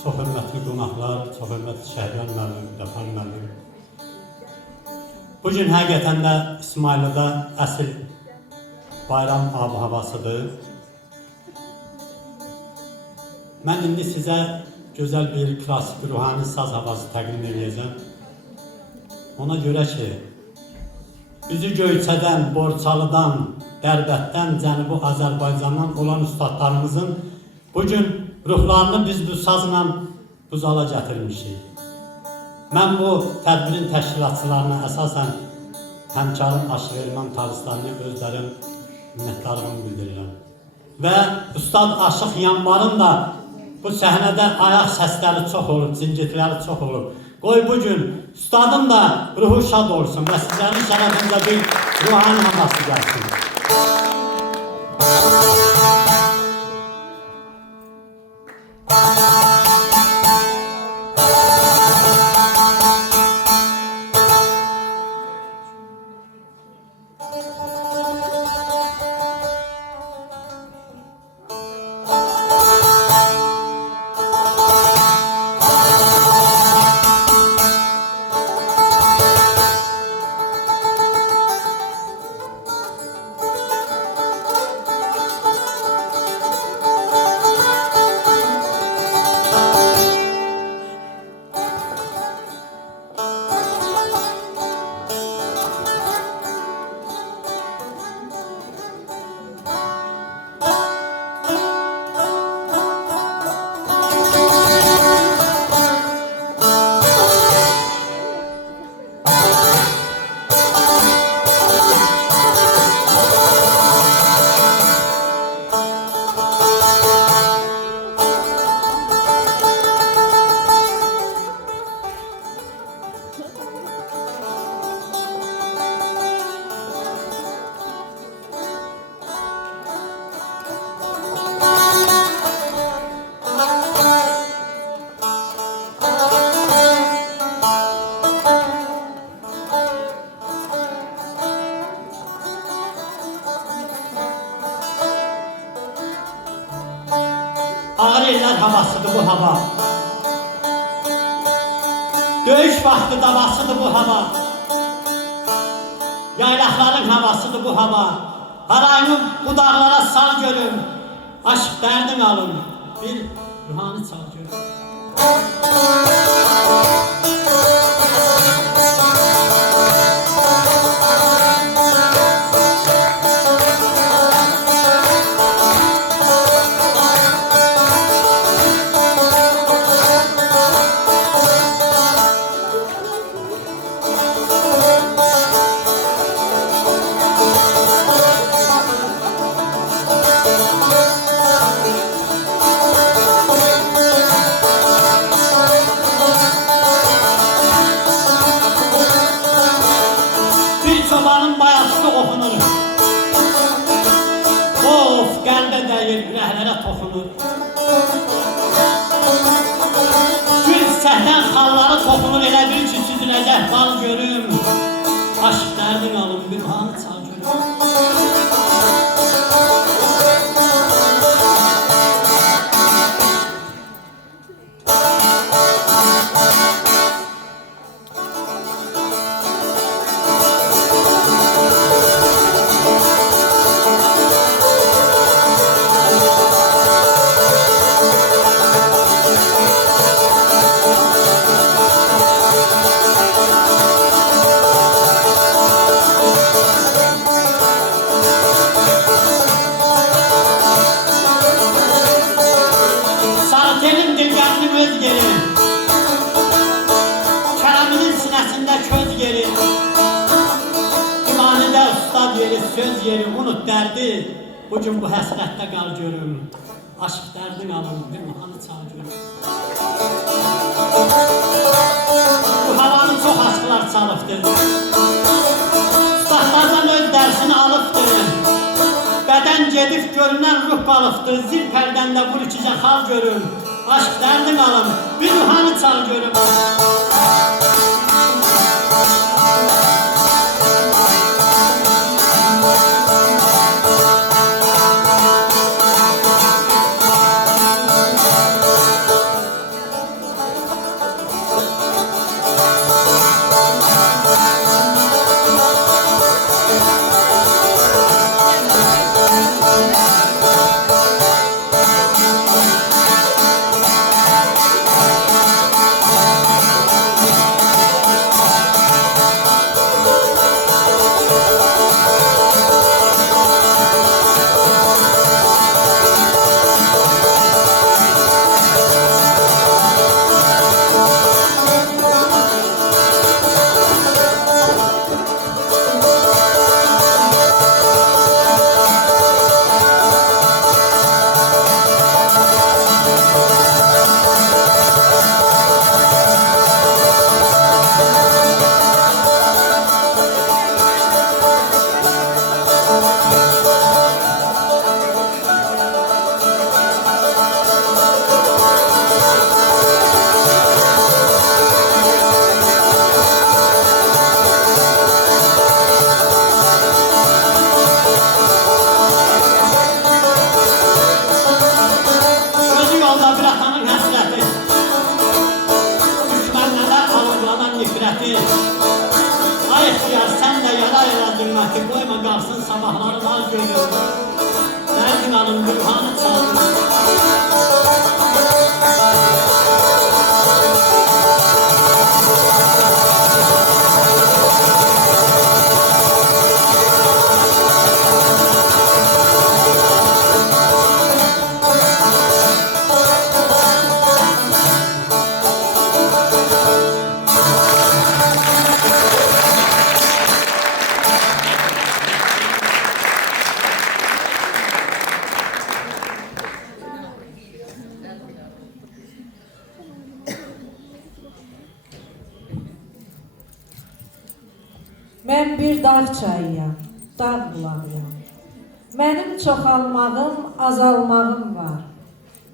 çox hörmətli qonaqlar, çox hörmətli Şəhriyan müəllim, Rəfan müəllim. Bugün həqiqətən də İsmaillıda əsl bayram ab-havasıdır. Mən indi sizə gözəl bir klasik ruhani saz havası təqdim edəcəm. Ona görə ki, bizi Göyçədən, Borçalıdan, Dərbətdən, Cənubi Azərbaycandan olan ustadlarımızın bugün ruhlarını biz bu sazla bu zala gətirmişik. Mən bu tədbirin təşkilatçılarına əsasən həmkarım Aşıq Elman Talislanı özlərim minnətdarlığımı bildirirəm. Və Ustad Aşıq Yanvarın da bu səhnədə ayaq səsləri çox olub, cingitləri çox olub. Qoy bugün ustadın da ruhu şad olsun və sizlərin şərəfində bir ruhani havası gəlsin. Ağır eller havasıdır bu hava. Döyüş vaxtı davasıdır bu hava. Yaylaqların havasıdır bu hava. Harayımı bu dağlara sal görün. Aşk derdin alın. Bir ruhani çal görün. qəlbə dəyir, ürəklərə toxunur. Gül çiçəkdən xalları toxunur, elə bir ki, süzüləcək bal görüm. Aşk dərdin alın, bir hanı çal görüm. Göz geri, Kerem'in sinesinde köz geri, Divanide ustad yeri, söz yeri, unut derdi. Bugün bu həsrətdə qal görüm, aşk dərdin alın, bir mahanı çal görüm. Bu havanı çox aşklar çalıbdır, ustadlardan öz dərsini alıbdır. Bədən gedib görünən ruh qalıbdır, zil pərdəndə vur ikicə xal görüm. Aşk derdim alın, bir ruhanı çal görüm. Ay ihtiyar sen de yara yara zülmeti koyma kalsın sabahları al görür. Derdin alın gülhanı çalın. Mən bir dağ çayıyam, dağ bulağıyam. Mənim çoxalmağım, azalmağım var.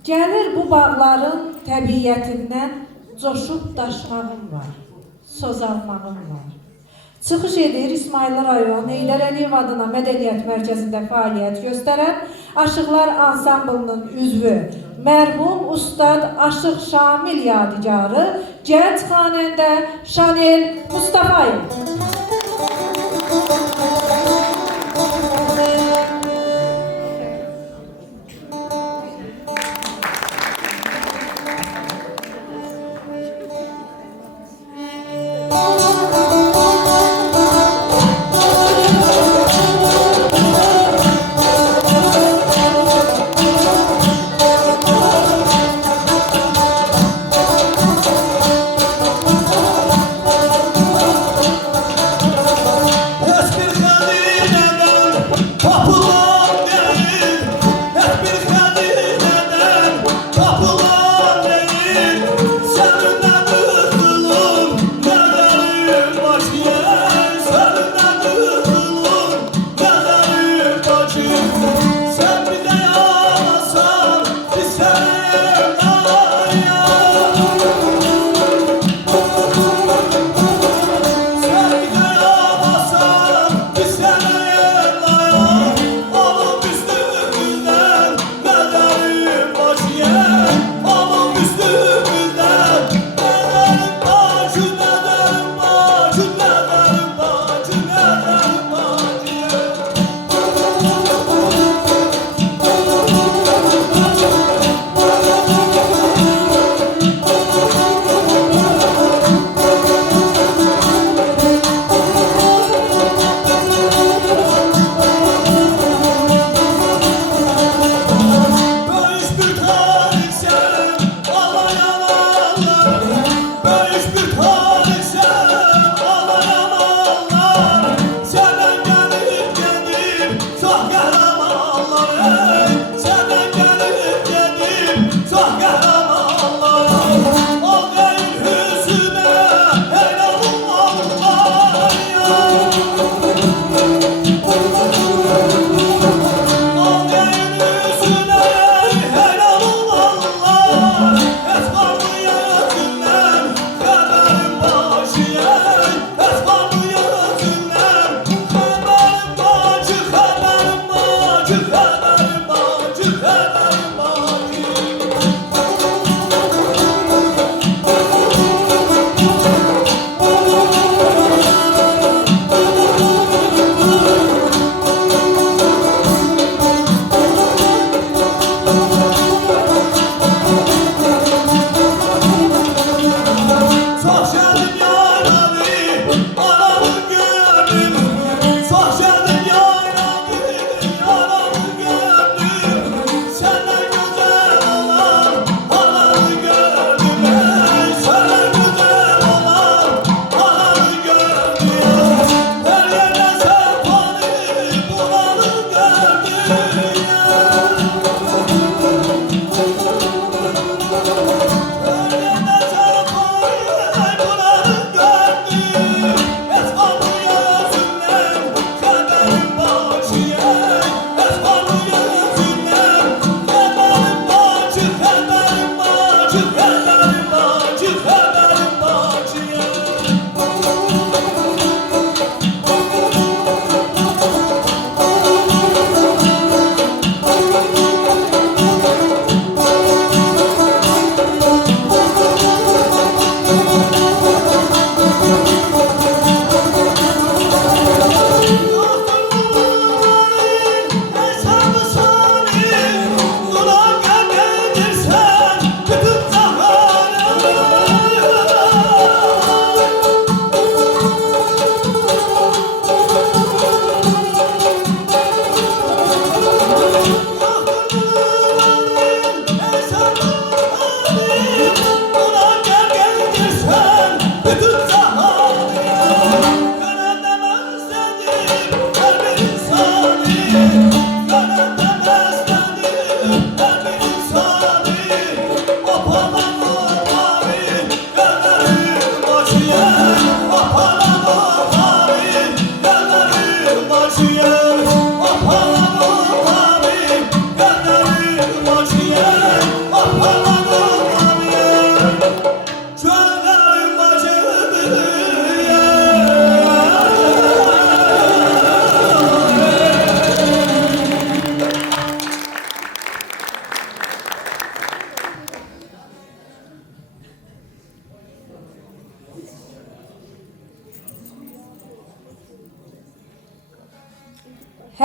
Gəlir bu bağların təbiyyətindən coşub daşmağım var, sozalmağım var. Çıxış edir İsmail rayon Heydər Əliyev adına Mədəniyyət Mərkəzində fəaliyyət göstərən Aşıqlar Ansamblının üzvü mərhum Ustad Aşıq Şamil yadigarı gənc xanəndə Şanel Mustafayev.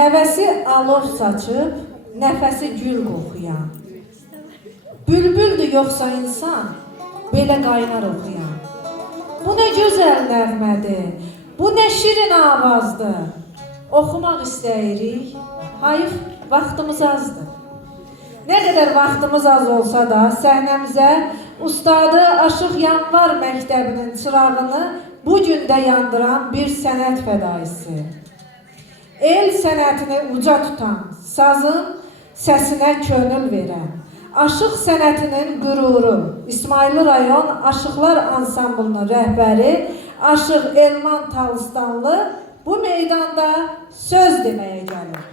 həvəsi alov saçıb, nəfəsi gül qoxuyan. Bülbüldür yoxsa insan, belə qaynar oxuyan. Bu nə gözəl nəğmədir, bu nə şirin avazdır. Oxumaq istəyirik, hayır, vaxtımız azdır. Nə qədər vaxtımız az olsa da səhnəmizə ustadı Aşıq Yanvar məktəbinin çırağını bu gündə yandıran bir sənət fədaisi. El sənətini uca tutan, sazın səsinə könül verən, Aşıq sənətinin qüruru, İsmayılı rayon Aşıqlar ansamblının rəhbəri Aşıq Elman Talstanlı bu meydanda söz deməyə gəlir.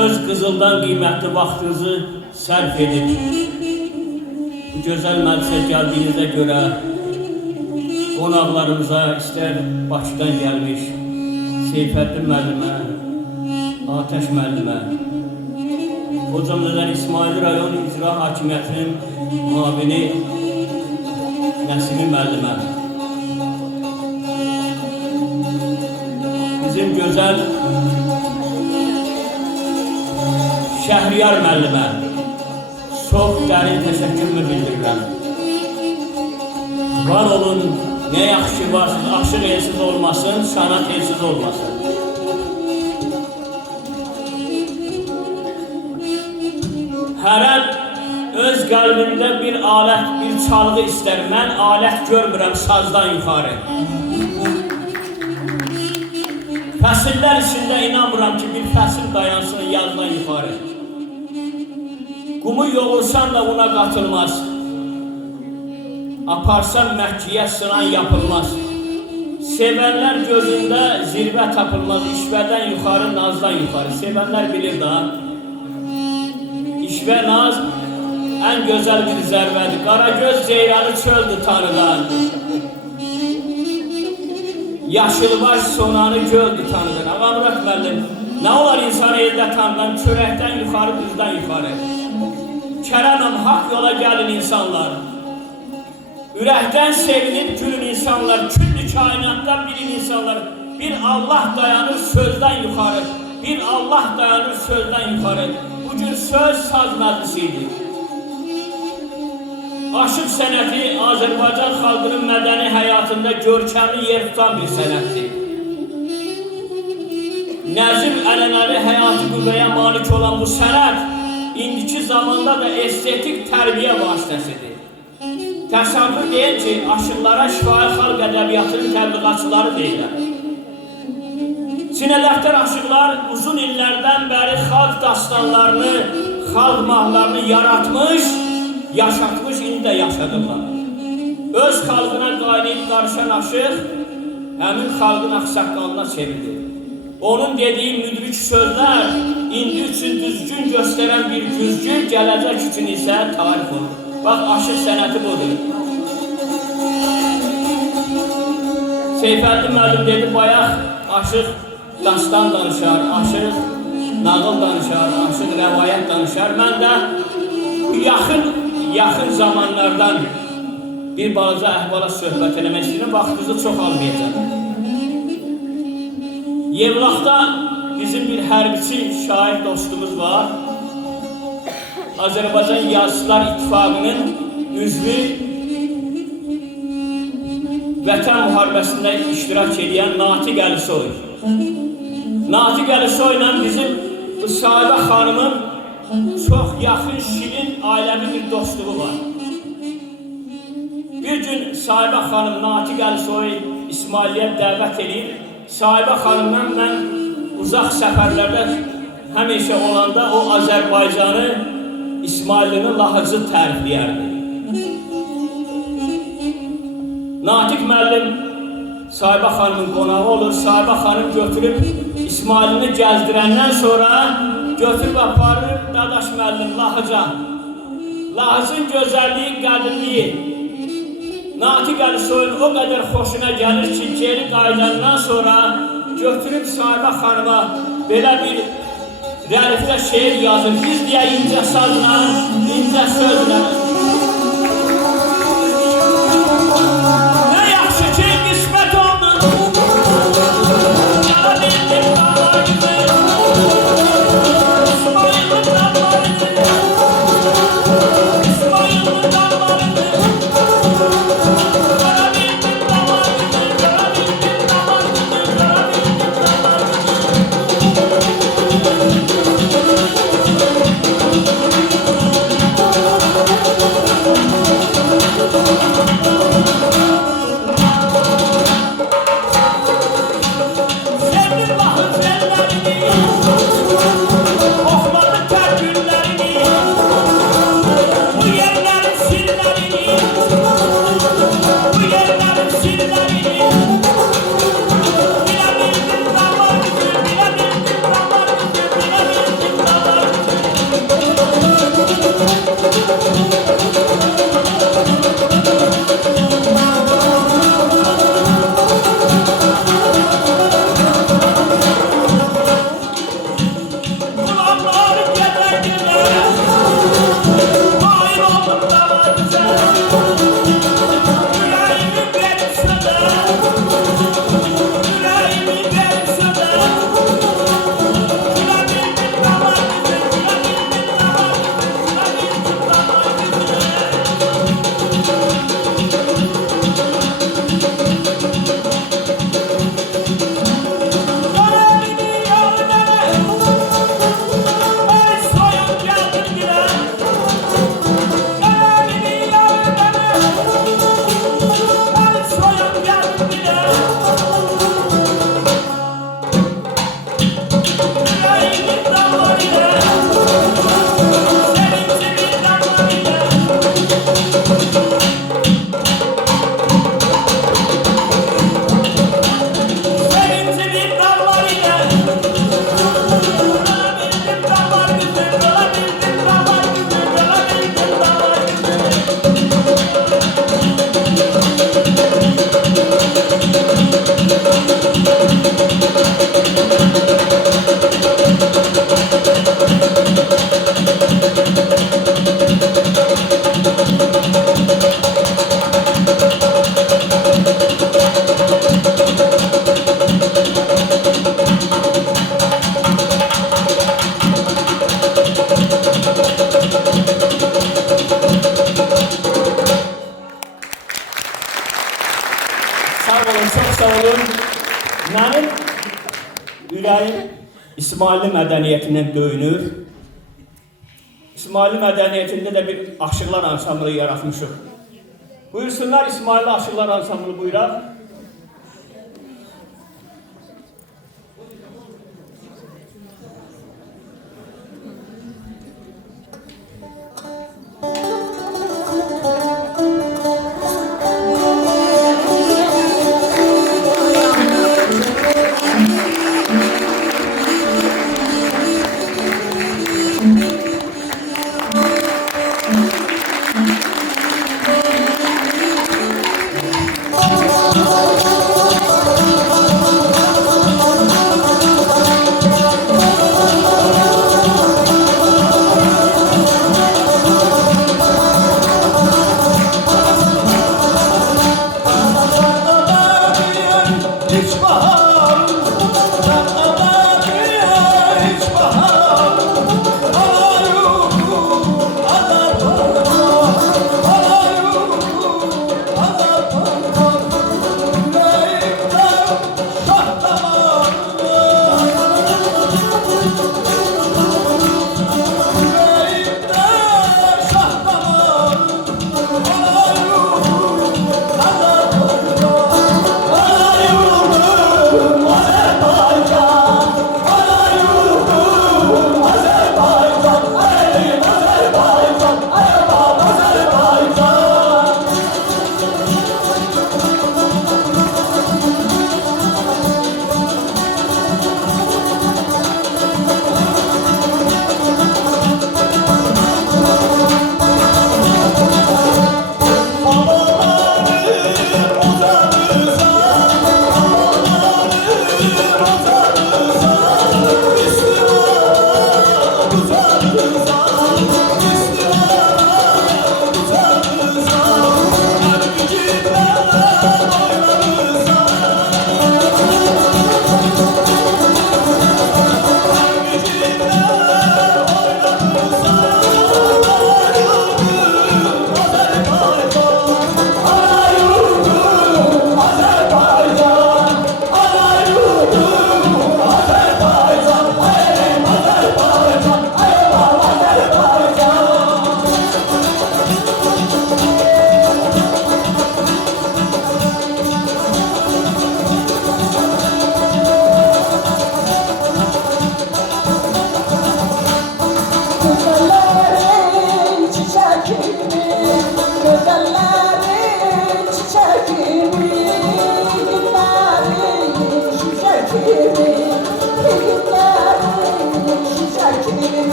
Öz qızıldan qiymətli vaxtınızı sərf edib, bu gözəl məclisə gəldiyinizə görə qonaqlarımıza, istər Bakıdan gəlmiş Seyfəddin müəllimə, Atəş müəllimə, Hocamızdan İsmayılı rayon İcra Hakimiyyətinin müavini Nəsimi müəllimə, bizim gözəl Şəhriyar müəllimə çox dərin təşəkkürümü bildirirəm. Var olun, nə yaxşı ki varsınız, aşıq elsiz olmasın, sanat elsiz olmasın. Hərə öz qəlbində bir alət, bir çalğı istər. Mən alət görmürəm sazdan yuxarı. Fəsillər içində inanmıram ki, bir fəsil dayansın yazdan yuxarı. Qumu yoğursan da buna qatılmaz. Aparsan Məkkiyə sınan yapılmaz. Sevənlər gözündə zirvə tapılmaz. İşvədən yuxarı, nazdan yuxarı. Sevənlər bilir da. İşvə naz ən gözəl bir zərbədir. Qaragöz ceyranı çöldür tanıdan. Yaşılbaş sonanı göldür tanıdan. Ağamurad müəllim, nə olar insanı eldə tanıdan? Çörəkdən yuxarı, düzdən yuxarı. Kərəməm, haqq yola gəlin insanlar. Ürəkdən sevinib gülün insanlar. Küllü kainatdan bilin insanlar. Bir Allah dayanır sözdən yuxarı. Bir Allah dayanır sözdən yuxarı. Bugün söz saz məclisiydi. Aşıq sənəti Azərbaycan xalqının mədəni həyatında görkəmli yer tutan bir sənətdir. Nəzim ənənəvi həyatı qüvvəyə malik olan bu sənət indiki zamanda da estetik tərbiyə vasitəsidir. Təsavvür deyil ki, aşıqlara şifahi xalq ədəbiyyatının təbliğatçıları deyilər. Çinələrdən aşıqlar uzun illərdən bəri xalq dastanlarını, xalq mahnılarını yaratmış, yaşatmış, indi də yaşadırlar. Öz xalqına qaynayıb qarışan aşıq həmin xalqın ağsaqqalına çevrilir. Onun dediği müdrik sözler indi üçün düzgün gösteren bir güzgü, gələcək üçün isə tarif olur. Bax, aşıq sənəti budur. Seyfəddin müəllim dedi, bayaq aşıq dastan danışar, aşıq nağıl danışar, aşıq rəvayət danışar. Mən də yaxın zamanlardan bir balaca əhvalat söhbət eləmək istəyirəm, vaxtınızı çox almayacaq. Yevlaxda bizim bir hərbiçi şair dostumuz var. Azərbaycan Yazıçılar İttifaqının üzvü, Vətən müharibəsində iştirak edən Natiq Əlisoy. Natiq Əlisoy ilə bizim bu Sahibə xanımın çox yaxın, şirin, ailəvi bir dostluğu var. Bir gün Sahibə xanım Natiq Əlisoy İsmailiyə dəvət edir. Sahibə xanımdan mən uzaq səfərlərdə həmişə olanda o Azərbaycanı, İsmailini lahıcı tərifləyərdi. Natiq müəllim Sahibə xanımın qonağı olur. Sahibə xanım götürüb İsmailini gəzdirəndən sonra götürüb aparır Dadaş müəllim lahıca. Lazım gözəlliyi, qədrliyi, Natiq Əlisoyun o qədər xoşuna gəlir ki, geri qayıdandan sonra götürüb Sahibə xanıma belə bir rəlifdə şeir yazır. Biz deyə incə sazla, incə sözlə. Nə yaxşı ki, qismət oldu, yana bildim dağlarını, İsmail'in dağlarını, İsmail'in dağlarını, yana bildim dağlarını, yana bildim dağlarını, yana bildim Sevdim baxın zəllərini, oxladı tər günlərini, bu yerlərin sirlərini, bu yerlərin sirlərini, bilə bildim dağlarını, bilə bildim dağlarını, bilə bildim dağlarını. Kulağları geberdiler, mail oldum dava düzen. Yüreğimi verip söder, yüreğimi verip söder. Güle bildim damar güzel, güle bildim damar güzel, güle bildim damar güzel. Görevini yollara, ey soyun geldim yine. Görevini yollara, ey soyun geldim yine. Yüreğimin damarıyla, sevincimin damarıyla. Sevincimin damarıyla. Ölebildim damar güzel, ölebildim damar güzel, ölebildim damar güzel. Sağ olun, çok sağ olun. Mənim ürəyim İsmaili mədəniyyətindən döyünür. İsmaili mədəniyyətində də bir aşıqlar ansamblı yaratmışıq. Buyursunlar İsmaili aşıqlar ansamblı buyuraq. Thank you.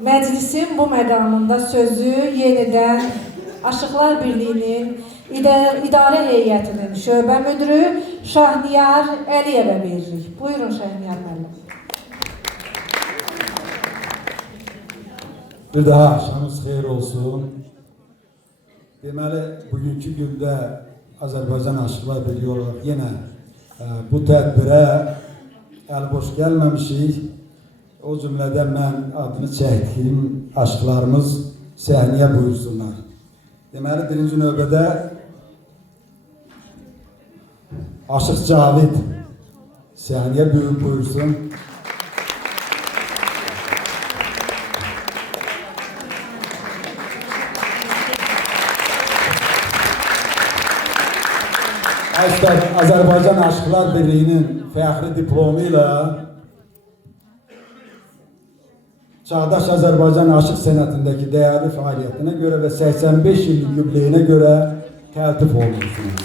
Məclisin bu məqamında sözü yenidən Aşıqlar Birliyinin İdarə Heyətinin şöbə müdürü Şahniyar Əliyevə veririk. Buyurun Şahniyar müəllim. Bir daha akşamınız xeyir olsun. Deməli, bugünkü gündə Azərbaycan Aşıqlar Birliyi olaraq yenə bu tədbirə əlboş gəlməmişik. O cümlədən mən adını çəkdiyim aşıqlarımız səhnəyə buyursunlar. Deməli, birinci növbədə Aşıq Cavid səhnəyə buyursun. Azərbaycan Aşıqlar Birliyinin fəxri diplomu ilə Çağdaş Azərbaycan aşıq sənətindəki dəyərli fəaliyyətinə görə və 85 illik yubileyinə görə təltif olunursunuz.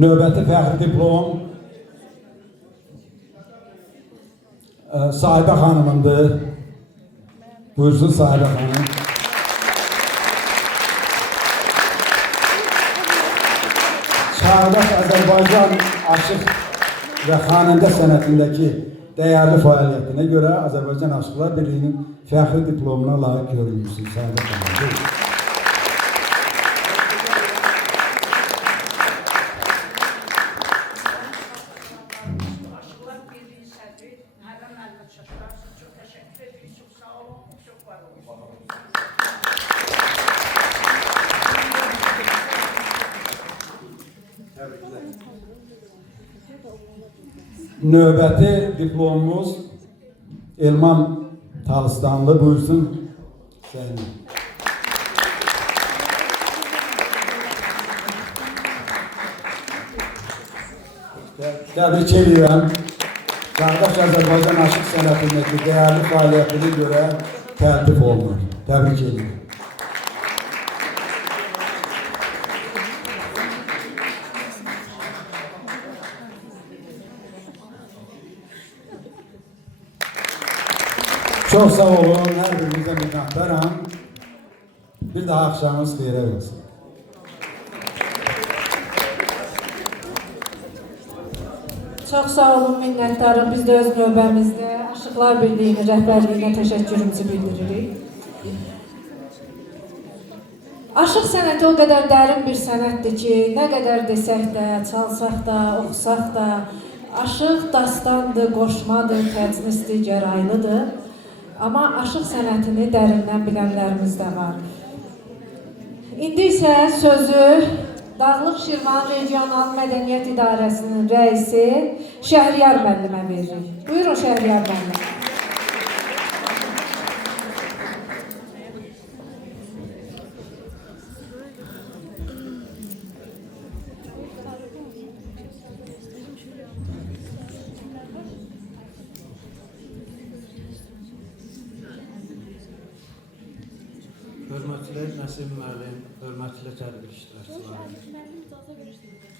Növbəti fəxri diplom Sahibə xanımındır. Buyursun Sahibə xanım. Çağdaş Azərbaycan aşıq və xanəndə sənətindəki dəyərli fəaliyyətinə görə Azərbaycan Aşıqlar Birliyinin fəxri diplomuna layiq görülmüşsünüz Sahibə xanım. Növbəti diplomumuz Elman Talistanlı buyursun. Təbrik edirəm. Çağdaş Azərbaycan aşıq sənətindəki dəyərli fəaliyyətinə görə təltif olunur. Təbrik edirəm. Çok sağ olun, her birinize minnettarım. Bir daha akşamınız xeyrə olsun. Çox sağ olun, minnətdarım. Biz də öz növbəmizdə Aşıqlar Birliyinin rəhbərliyinə təşəkkürümüzü bildiririk. Aşıq sənəti o qədər dərin bir sənətdir ki, nə qədər desək də, çalsaq da, oxusaq da, aşıq dastandır, qoşmadır, təcnisdir, gəraylıdır. Amma aşıq sənətini dərindən bilənlərimiz də var. İndi isə sözü Dağlıq Şirvan Regional Mədəniyyət İdarəsinin rəisi Şəhriyar müəllimə veririk. Buyurun Şəhriyar müəllim. Hörmətli Nəsim müəllim, hörmətli tədbir iştirakçıları,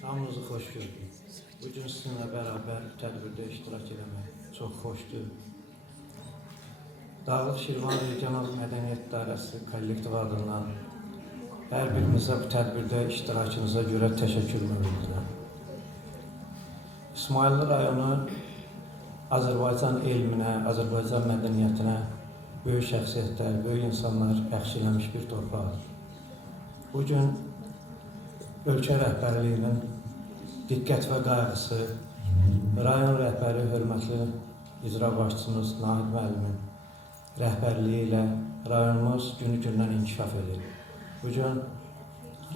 hamınızı xoş gördük. Bugün sizinlə bərabər tədbirdə iştirak etmək çox xoşdur. Dağlıq Şirvan Regional Mədəniyyət İdarəsi kollektiv adından hər birimizə bu tədbirdə iştirakınıza görə təşəkkürümü bildirirəm. İsmayıllı rayonu Azərbaycan elminə, Azərbaycan mədəniyyətinə böyük şəxsiyyətlər, böyük insanlar bəxş eləmiş bir torpaqdır. Bugün ölkə rəhbərliyinin diqqət və qayğısı, rayon rəhbəri, hörmətli icra başçımız Nahid müəllimin rəhbərliyi ilə rayonumuz günü-gündən inkişaf edir. Bugün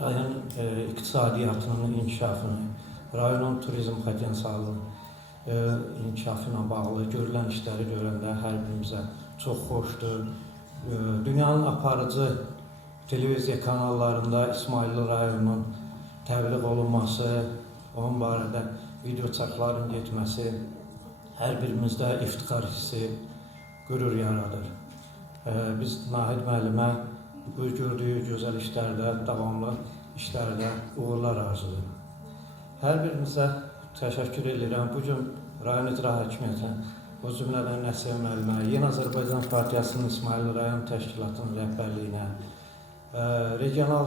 rayon iqtisadiyyatının inkişafını, rayonun turizm potensialının inkişafı ilə bağlı görülən işləri görəndə hər birimizə çox xoşdur. Dünyanın aparıcı televiziya kanallarında İsmayıllı rayonunun təbliğ olunması, onun barədə video çəklərin getməsi hər birimizdə iftixar hissi, qürur yaradır. Biz Nahid müəllimə bu gördüyü gözəl işlərdə, davamlı işlərdə uğurlar arzulayırıq. Hər birimizə təşəkkür edirəm. Bu gün rayon icra hakimiyyətinə, o cümlədən Nəsir müəllimə, Yeni Azərbaycan Partiyasının İsmail rayon təşkilatının rəhbərliyinə, regional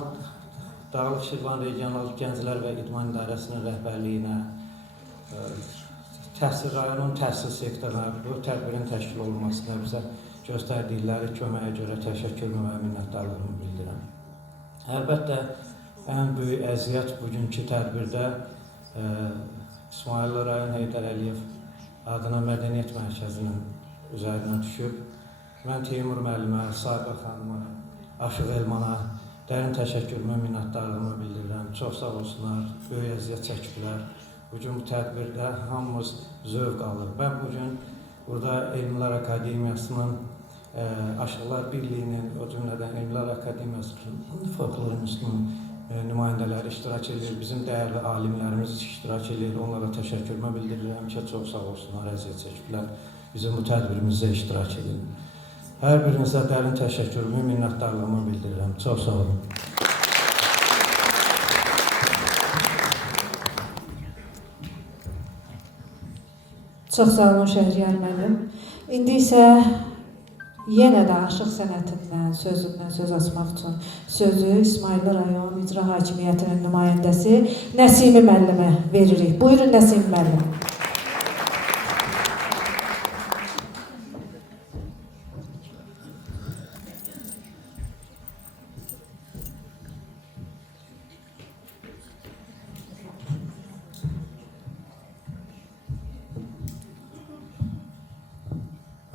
Dağlıq Şirvan Regional Gənclər və İdman İdarəsinin rəhbərliyinə, rayonun təhsil sektoruna bu tədbirin təşkil olunmasına bizə göstərdikləri köməyə görə təşəkkürümü və minnətdarlığımı bildirirəm. Əlbəttə, ən böyük əziyyət bugünkü tədbirdə İsmail rayon Heydər Əliyev adına Mədəniyyət Mərkəzinin üzərinə düşüb. Mən Teymur müəllimə, Sahibə xanıma, Aşıq Elmana dərin təşəkkürümü, minnətdarlığımı bildirirəm. Çox sağ olsunlar, böyük əziyyət çəkdilər. Bugün bu tədbirdə hamımız zövq alır. Mən bugün burada Elmlər Akademiyasının, Aşıqlar Birliyinin, o cümlədən Elmlər Akademiyasının, Folklor Institutunun nümayəndələri iştirak edir. Bizim dəyərli alimlərimiz iştirak edir. Onlara təşəkkürümü bildirirəm ki, çox sağ olsunlar, əziyyət çəkdilər. Bizim bu tədbirimizdə iştirak edir. Hər birinizə dərin təşəkkürümü, minnətdarlığımı bildirirəm. Çox sağ olun. Çox sağ olun Şəhriyar müəllim. İndi isə yenə də aşıq sənətindən, sözündən söz açmaq üçün sözü İsmail rayon İcra Hakimiyyətinin nümayəndəsi Nəsimi müəllimə veririk. Buyurun Nəsimi müəllim.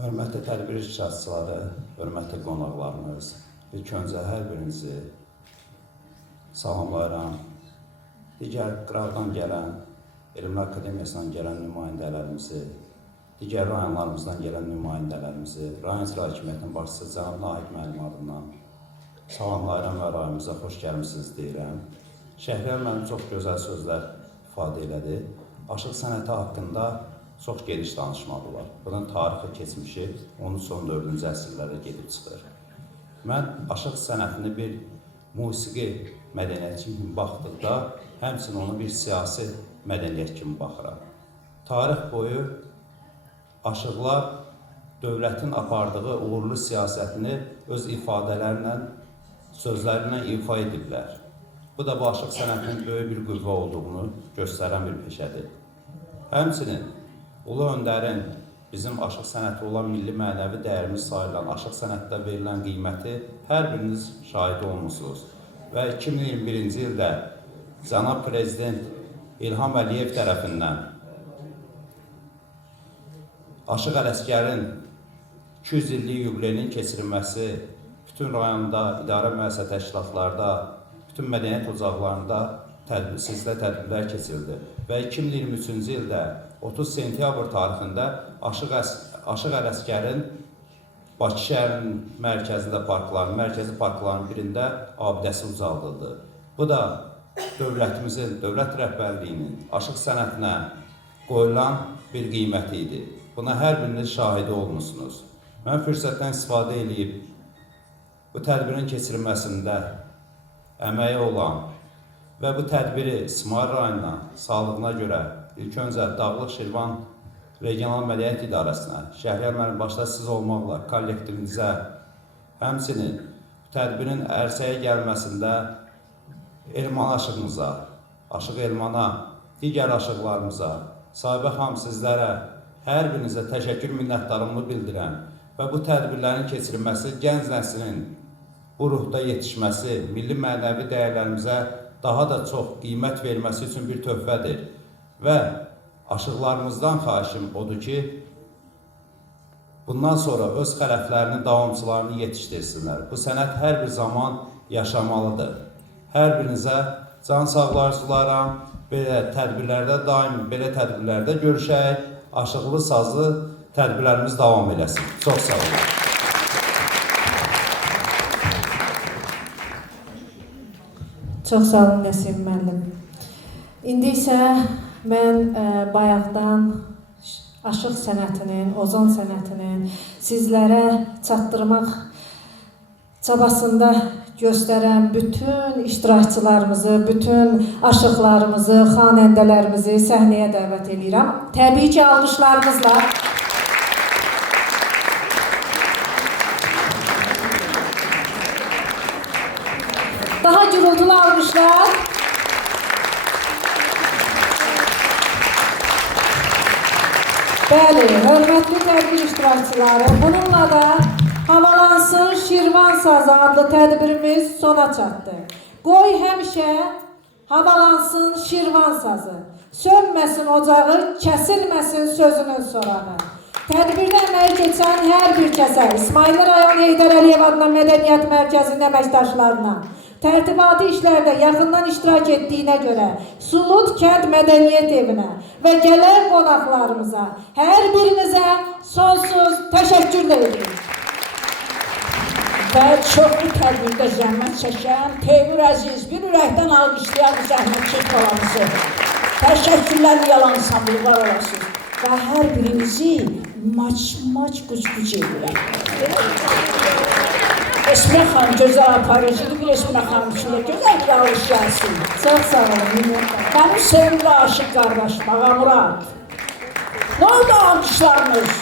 Hörmətli tədbir iştirakçıları, hörmətli qonaqlarımız, ilk öncə hər birinizi salamlayıram. Digər qıraqdan gələn, Elmlər Akademiyasından gələn nümayəndələrimizi, digər rayonlarımızdan gələn nümayəndələrimizi, rayon icra hakimiyyətinin başçısı cənab Nahid müəllim adından salamlayıram və rayonumuza xoş gəlmisiniz deyirəm. Şəhriyar müəllim çox gözəl sözlər ifadə elədi. Aşıq sənəti haqqında çox geniş danışmaq olar. Bunun tarixi keçmişi 13-14-cü əsrlərə gedib çıxır. Mən aşıq sənətini bir musiqi mədəniyyəti kimi baxdıqda, həmçinin onu bir siyasi mədəniyyət kimi baxıram. Tarix boyu aşıqlar dövlətin apardığı uğurlu siyasətini öz ifadələrlə, sözlərlə ifa ediblər. Bu da bu aşıq sənətinin böyük bir qüvvə olduğunu göstərən bir peşədir. Həmçinin Ulu Öndərin bizim aşıq sənəti olan milli mənəvi dəyərimiz sayılan aşıq sənətdə verilən qiyməti hər biriniz şahidi olmuşsunuz. Və 2021-ci ildə cənab Prezident İlham Əliyev tərəfindən Aşıq Ələsgərin 200 illik yubileyinin keçirilməsi bütün rayonda, idarə müəssisə təşkilatlarda, bütün mədəniyyət ocaqlarında silsilə tədbirlər keçirildi. Və 2023-cü ildə 30 sentyabr tarixində Aşıq Ələsgərin Bakı şəhərinin mərkəzində mərkəzi parkların birində abidəsi ucaldıldı. Bu da dövlətimizin, dövlət rəhbərliyinin aşıq sənətinə qoyulan bir qiyməti idi. Buna hər biriniz şahidi olmuşsunuz. Mən fürsətdən istifadə edib bu tədbirin keçirilməsində əməyi olan və bu tədbiri İsmail rayonuna, sağlığına görə ilk öncə Dağlıq Şirvan Regional Mədəniyyət İdarəsinə, Şəhriyar müəllim başda siz olmaqla kollektivinizə, həmçinin tədbirin ərsəyə gəlməsində Elman aşığımıza, Aşıq Elmana, digər aşıqlarımıza, Sahibə xanım sizlərə, hər birinizə təşəkkür minnətdarlığımı bildirəm və bu tədbirlərin keçirilməsi gənc nəslinin bu ruhda yetişməsi, milli mənəvi dəyərlərimizə daha da çox qiymət verməsi üçün bir töhfədir. Və aşıqlarımızdan xahişim odur ki, bundan sonra öz xələflərini, davamçılarını yetişdirsinlər. Bu sənət hər bir zaman yaşamalıdır. Hər birinizə can sağlar sularım, belə tədbirlərdə daim, belə tədbirlərdə görüşək, aşıqlı, sazlı tədbirlərimiz davam eləsin. Çox sağ olun. Çox sağ olun Nəsim müəllim. İndi isə mən bayaqdan aşıq sənətinin, ozan sənətinin sizlərə çatdırmaq çabasında göstərən bütün iştirakçılarımızı, bütün aşıqlarımızı, xanəndələrimizi səhnəyə dəvət edirəm. Təbii ki, alqışlarınızla. Daha gürültülü alqışlar. Bəli, hörmətli tədbir iştirakçıları, bununla da Havalansın Şirvan Sazı adlı tədbirimiz sona çatdı. Qoy həmişə havalansın Şirvan Sazı, sönməsin ocağı, kəsilməsin sözünün sorağı. Tədbirdə əməyi keçən hər bir kəsə, İsmail rayon Heydər Əliyev adına Mədəniyyət Mərkəzinin əməkdaşlarına, tərtibatı işlərdə yaxından iştirak etdiyinə görə Sulud Kənd Mədəniyyət Evinə və gələn qonaqlarımıza, hər birinizə sonsuz təşəkkür edirik. Və çoxlu tədbirdə zəhmət çəkən Teymur Əziz, bir ürəkdən alqışlayan zəhmət çək olamızı. Təşəkkürlər yalan samlıqlar olasınız. Və hər birinizi maç quc edirəm. Esmə xanım gözəl aparıcıdır, bir Esmə xanım üçün də gözəl bir alış gəlsin. Çox sağ olun. Mənim sevimli aşıq qardaşım, Ağa Murad. Nə oldu alqışlarınız?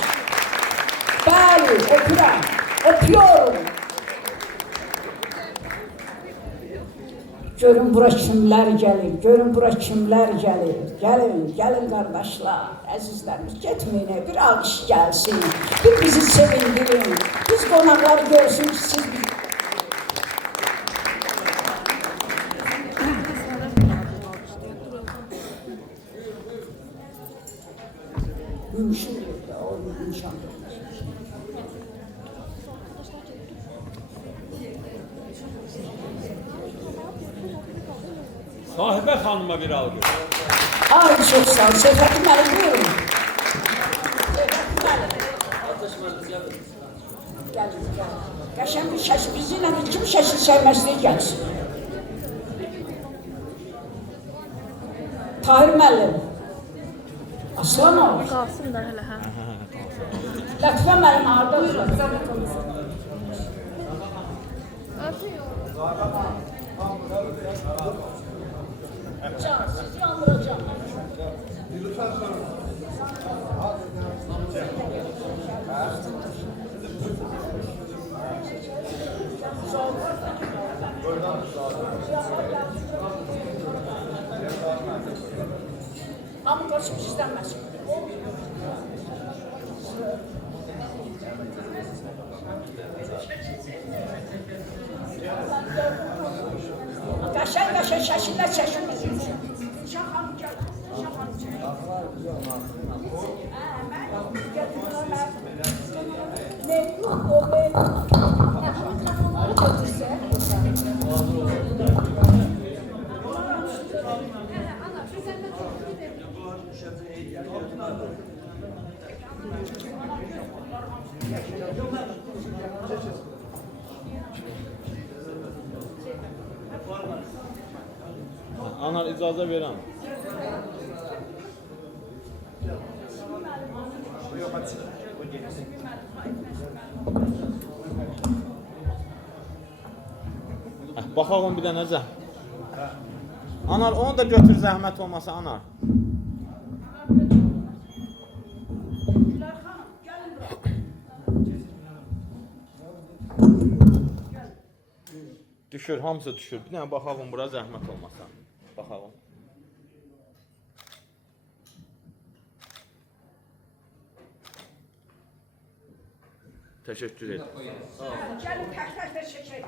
Bəli, öpürəm, öpüyorum. Görün bura kimlər gəlir, görün bura kimlər gəlir. Gəlin qardaşlar, əzizlərimiz, getməyin, bir alqış gəlsin. Bir bizi sevindirin, biz qonaqlar görsün ki, siz mümkün deyil, o mümkün deyil. Sahibə xanıma bir alqış. Ay, çox sağ ol, Seyfətin müəllim, buyurun. Gəlin. Qəşən bir şəkil, bizi ilə kim şəkil çəkməsliyə gəlsin. Tahir müəllim. Aslanov. Qalsın da hələ, hə. Lətifə müəllim, harada? Can, sizi yandıracağım. Hamı qoçum sizlənməsin. Qəşəng şəkillər çəkilməz üçün. Şah xanım gəl. Şah xanım gəl. Mən gətirəm. Ne? O ben. Mikrofonları götürsə. Anar icazə verəm. Baxalım bir dənə necə. Anar onu da götür zəhmət olmasa Anar. Düşür, hamısı düşür. Bir dənə baxalım bura zəhmət olmasa. Baxalım. Təşəkkür edirəm. Gəlin tək-tək də çəkək.